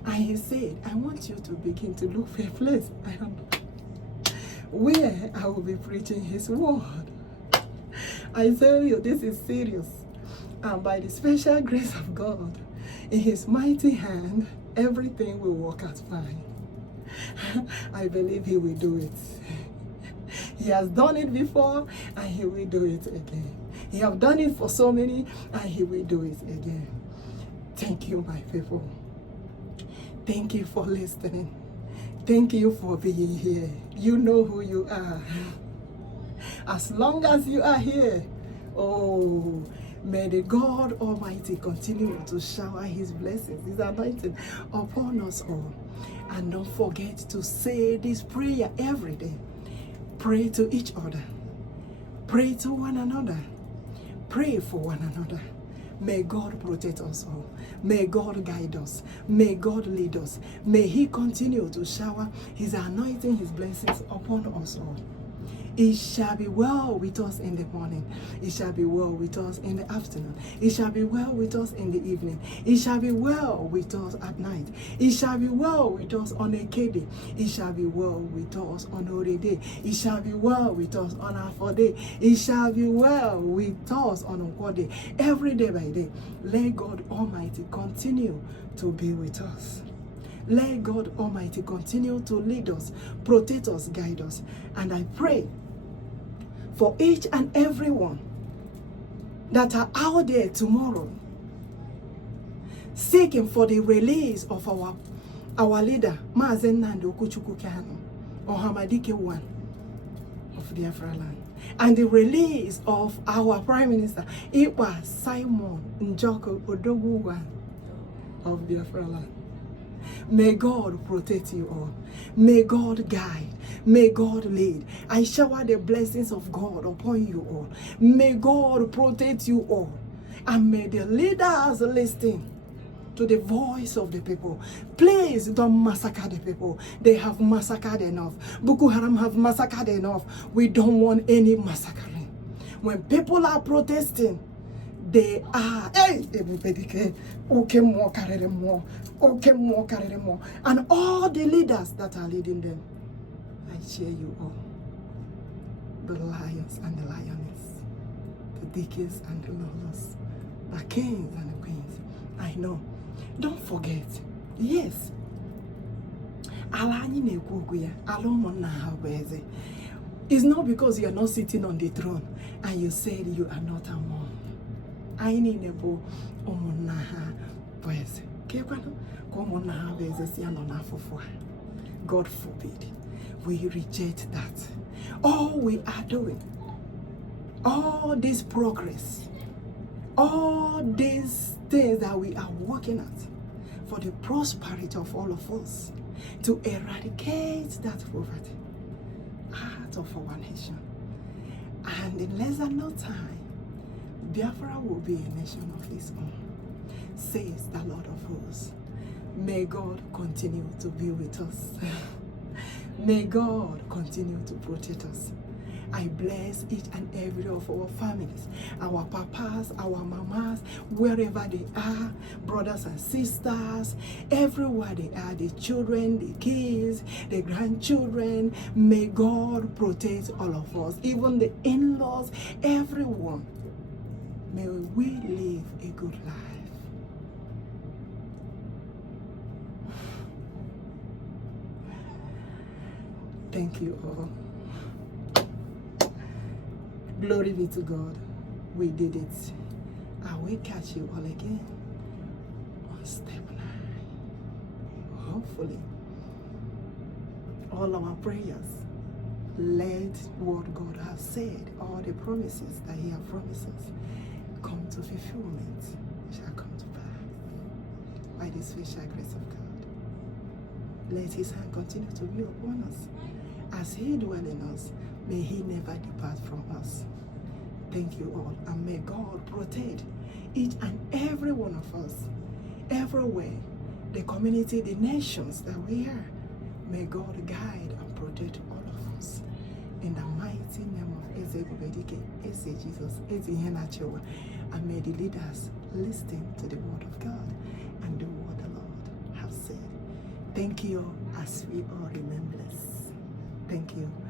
And he said, I want you to begin to look for a place, I don't know, where I will be preaching his word. I tell you, this is serious. And by the special grace of God, in his mighty hand, everything will work out fine. I believe he will do it. He has done it before, and he will do it again. He has done it for so many, and he will do it again. Thank you, my people. Thank you for listening. Thank you for being here. You know who you are. As long as you are here, oh, may the God Almighty continue to shower his blessings, his anointing upon us all. And don't forget to say this prayer every day. Pray to each other. Pray to one another. Pray for one another. May God protect us all. May God guide us. May God lead us. May he continue to shower his anointing, his blessings upon us all. It shall be well with us in the morning. It shall be well with us in the afternoon. It shall be well with us in the evening. It shall be well with us at night. It shall be well with us on a K-day. It shall be well with us on a day. It shall be well with us on a 4-day. It shall be well with us on a 1-day. Every day by day, let God Almighty continue to be with us. Let God Almighty continue to lead us, protect us, guide us. And I pray for each and every one that are out there tomorrow seeking for the release of our leader, Mazen Nando Kuchuku Kano, or Hamadike one of Biafra land, and the release of our Prime Minister, it was Simon Njoko Odogu one of Biafra land. May God protect you all. May God guide. May God lead. I shower the blessings of God upon you all. May God protect you all. And may the leaders listen to the voice of the people. Please don't massacre the people. They have massacred enough. Bokoharam have massacred enough. We don't want any massacring. When people are protesting, they are, hey, everybody, okay, more, carry them more, okay, more, carry them more. And all the leaders that are leading them, I cheer you all. The lions and the lioness, the dickies and the lawless, the kings and the queens. I know. Don't forget, yes, it's not because you are not sitting on the throne and you said you are not among. I need a bo omonaha boys. God forbid. We reject that. All we are doing, all this progress, all these things that we are working at for the prosperity of all of us, to eradicate that poverty out of our nation. And in less than no time, Biafra will be a nation of its own, says the Lord of hosts. May God continue to be with us. May God continue to protect us. I bless each and every of our families, our papas, our mamas, wherever they are, brothers and sisters, everywhere they are, the children, the kids, the grandchildren. May God protect all of us, even the in-laws, everyone. May we live a good life. Thank you all. Glory be to God. We did it. I will catch you all again on step 9. Hopefully, all our prayers, let what God has said, all the promises that He has promised us, come to fulfillment, shall come to pass by the special grace of God. Let His hand continue to be upon us. As He dwells in us, may He never depart from us. Thank you all, and may God protect each and every one of us, everywhere, the community, the nations that we are. May God guide and protect all of us. In the mighty name of Jesus, and may the leaders listen to the word of God and do what the Lord has said. Thank you as we all remember this. Thank you.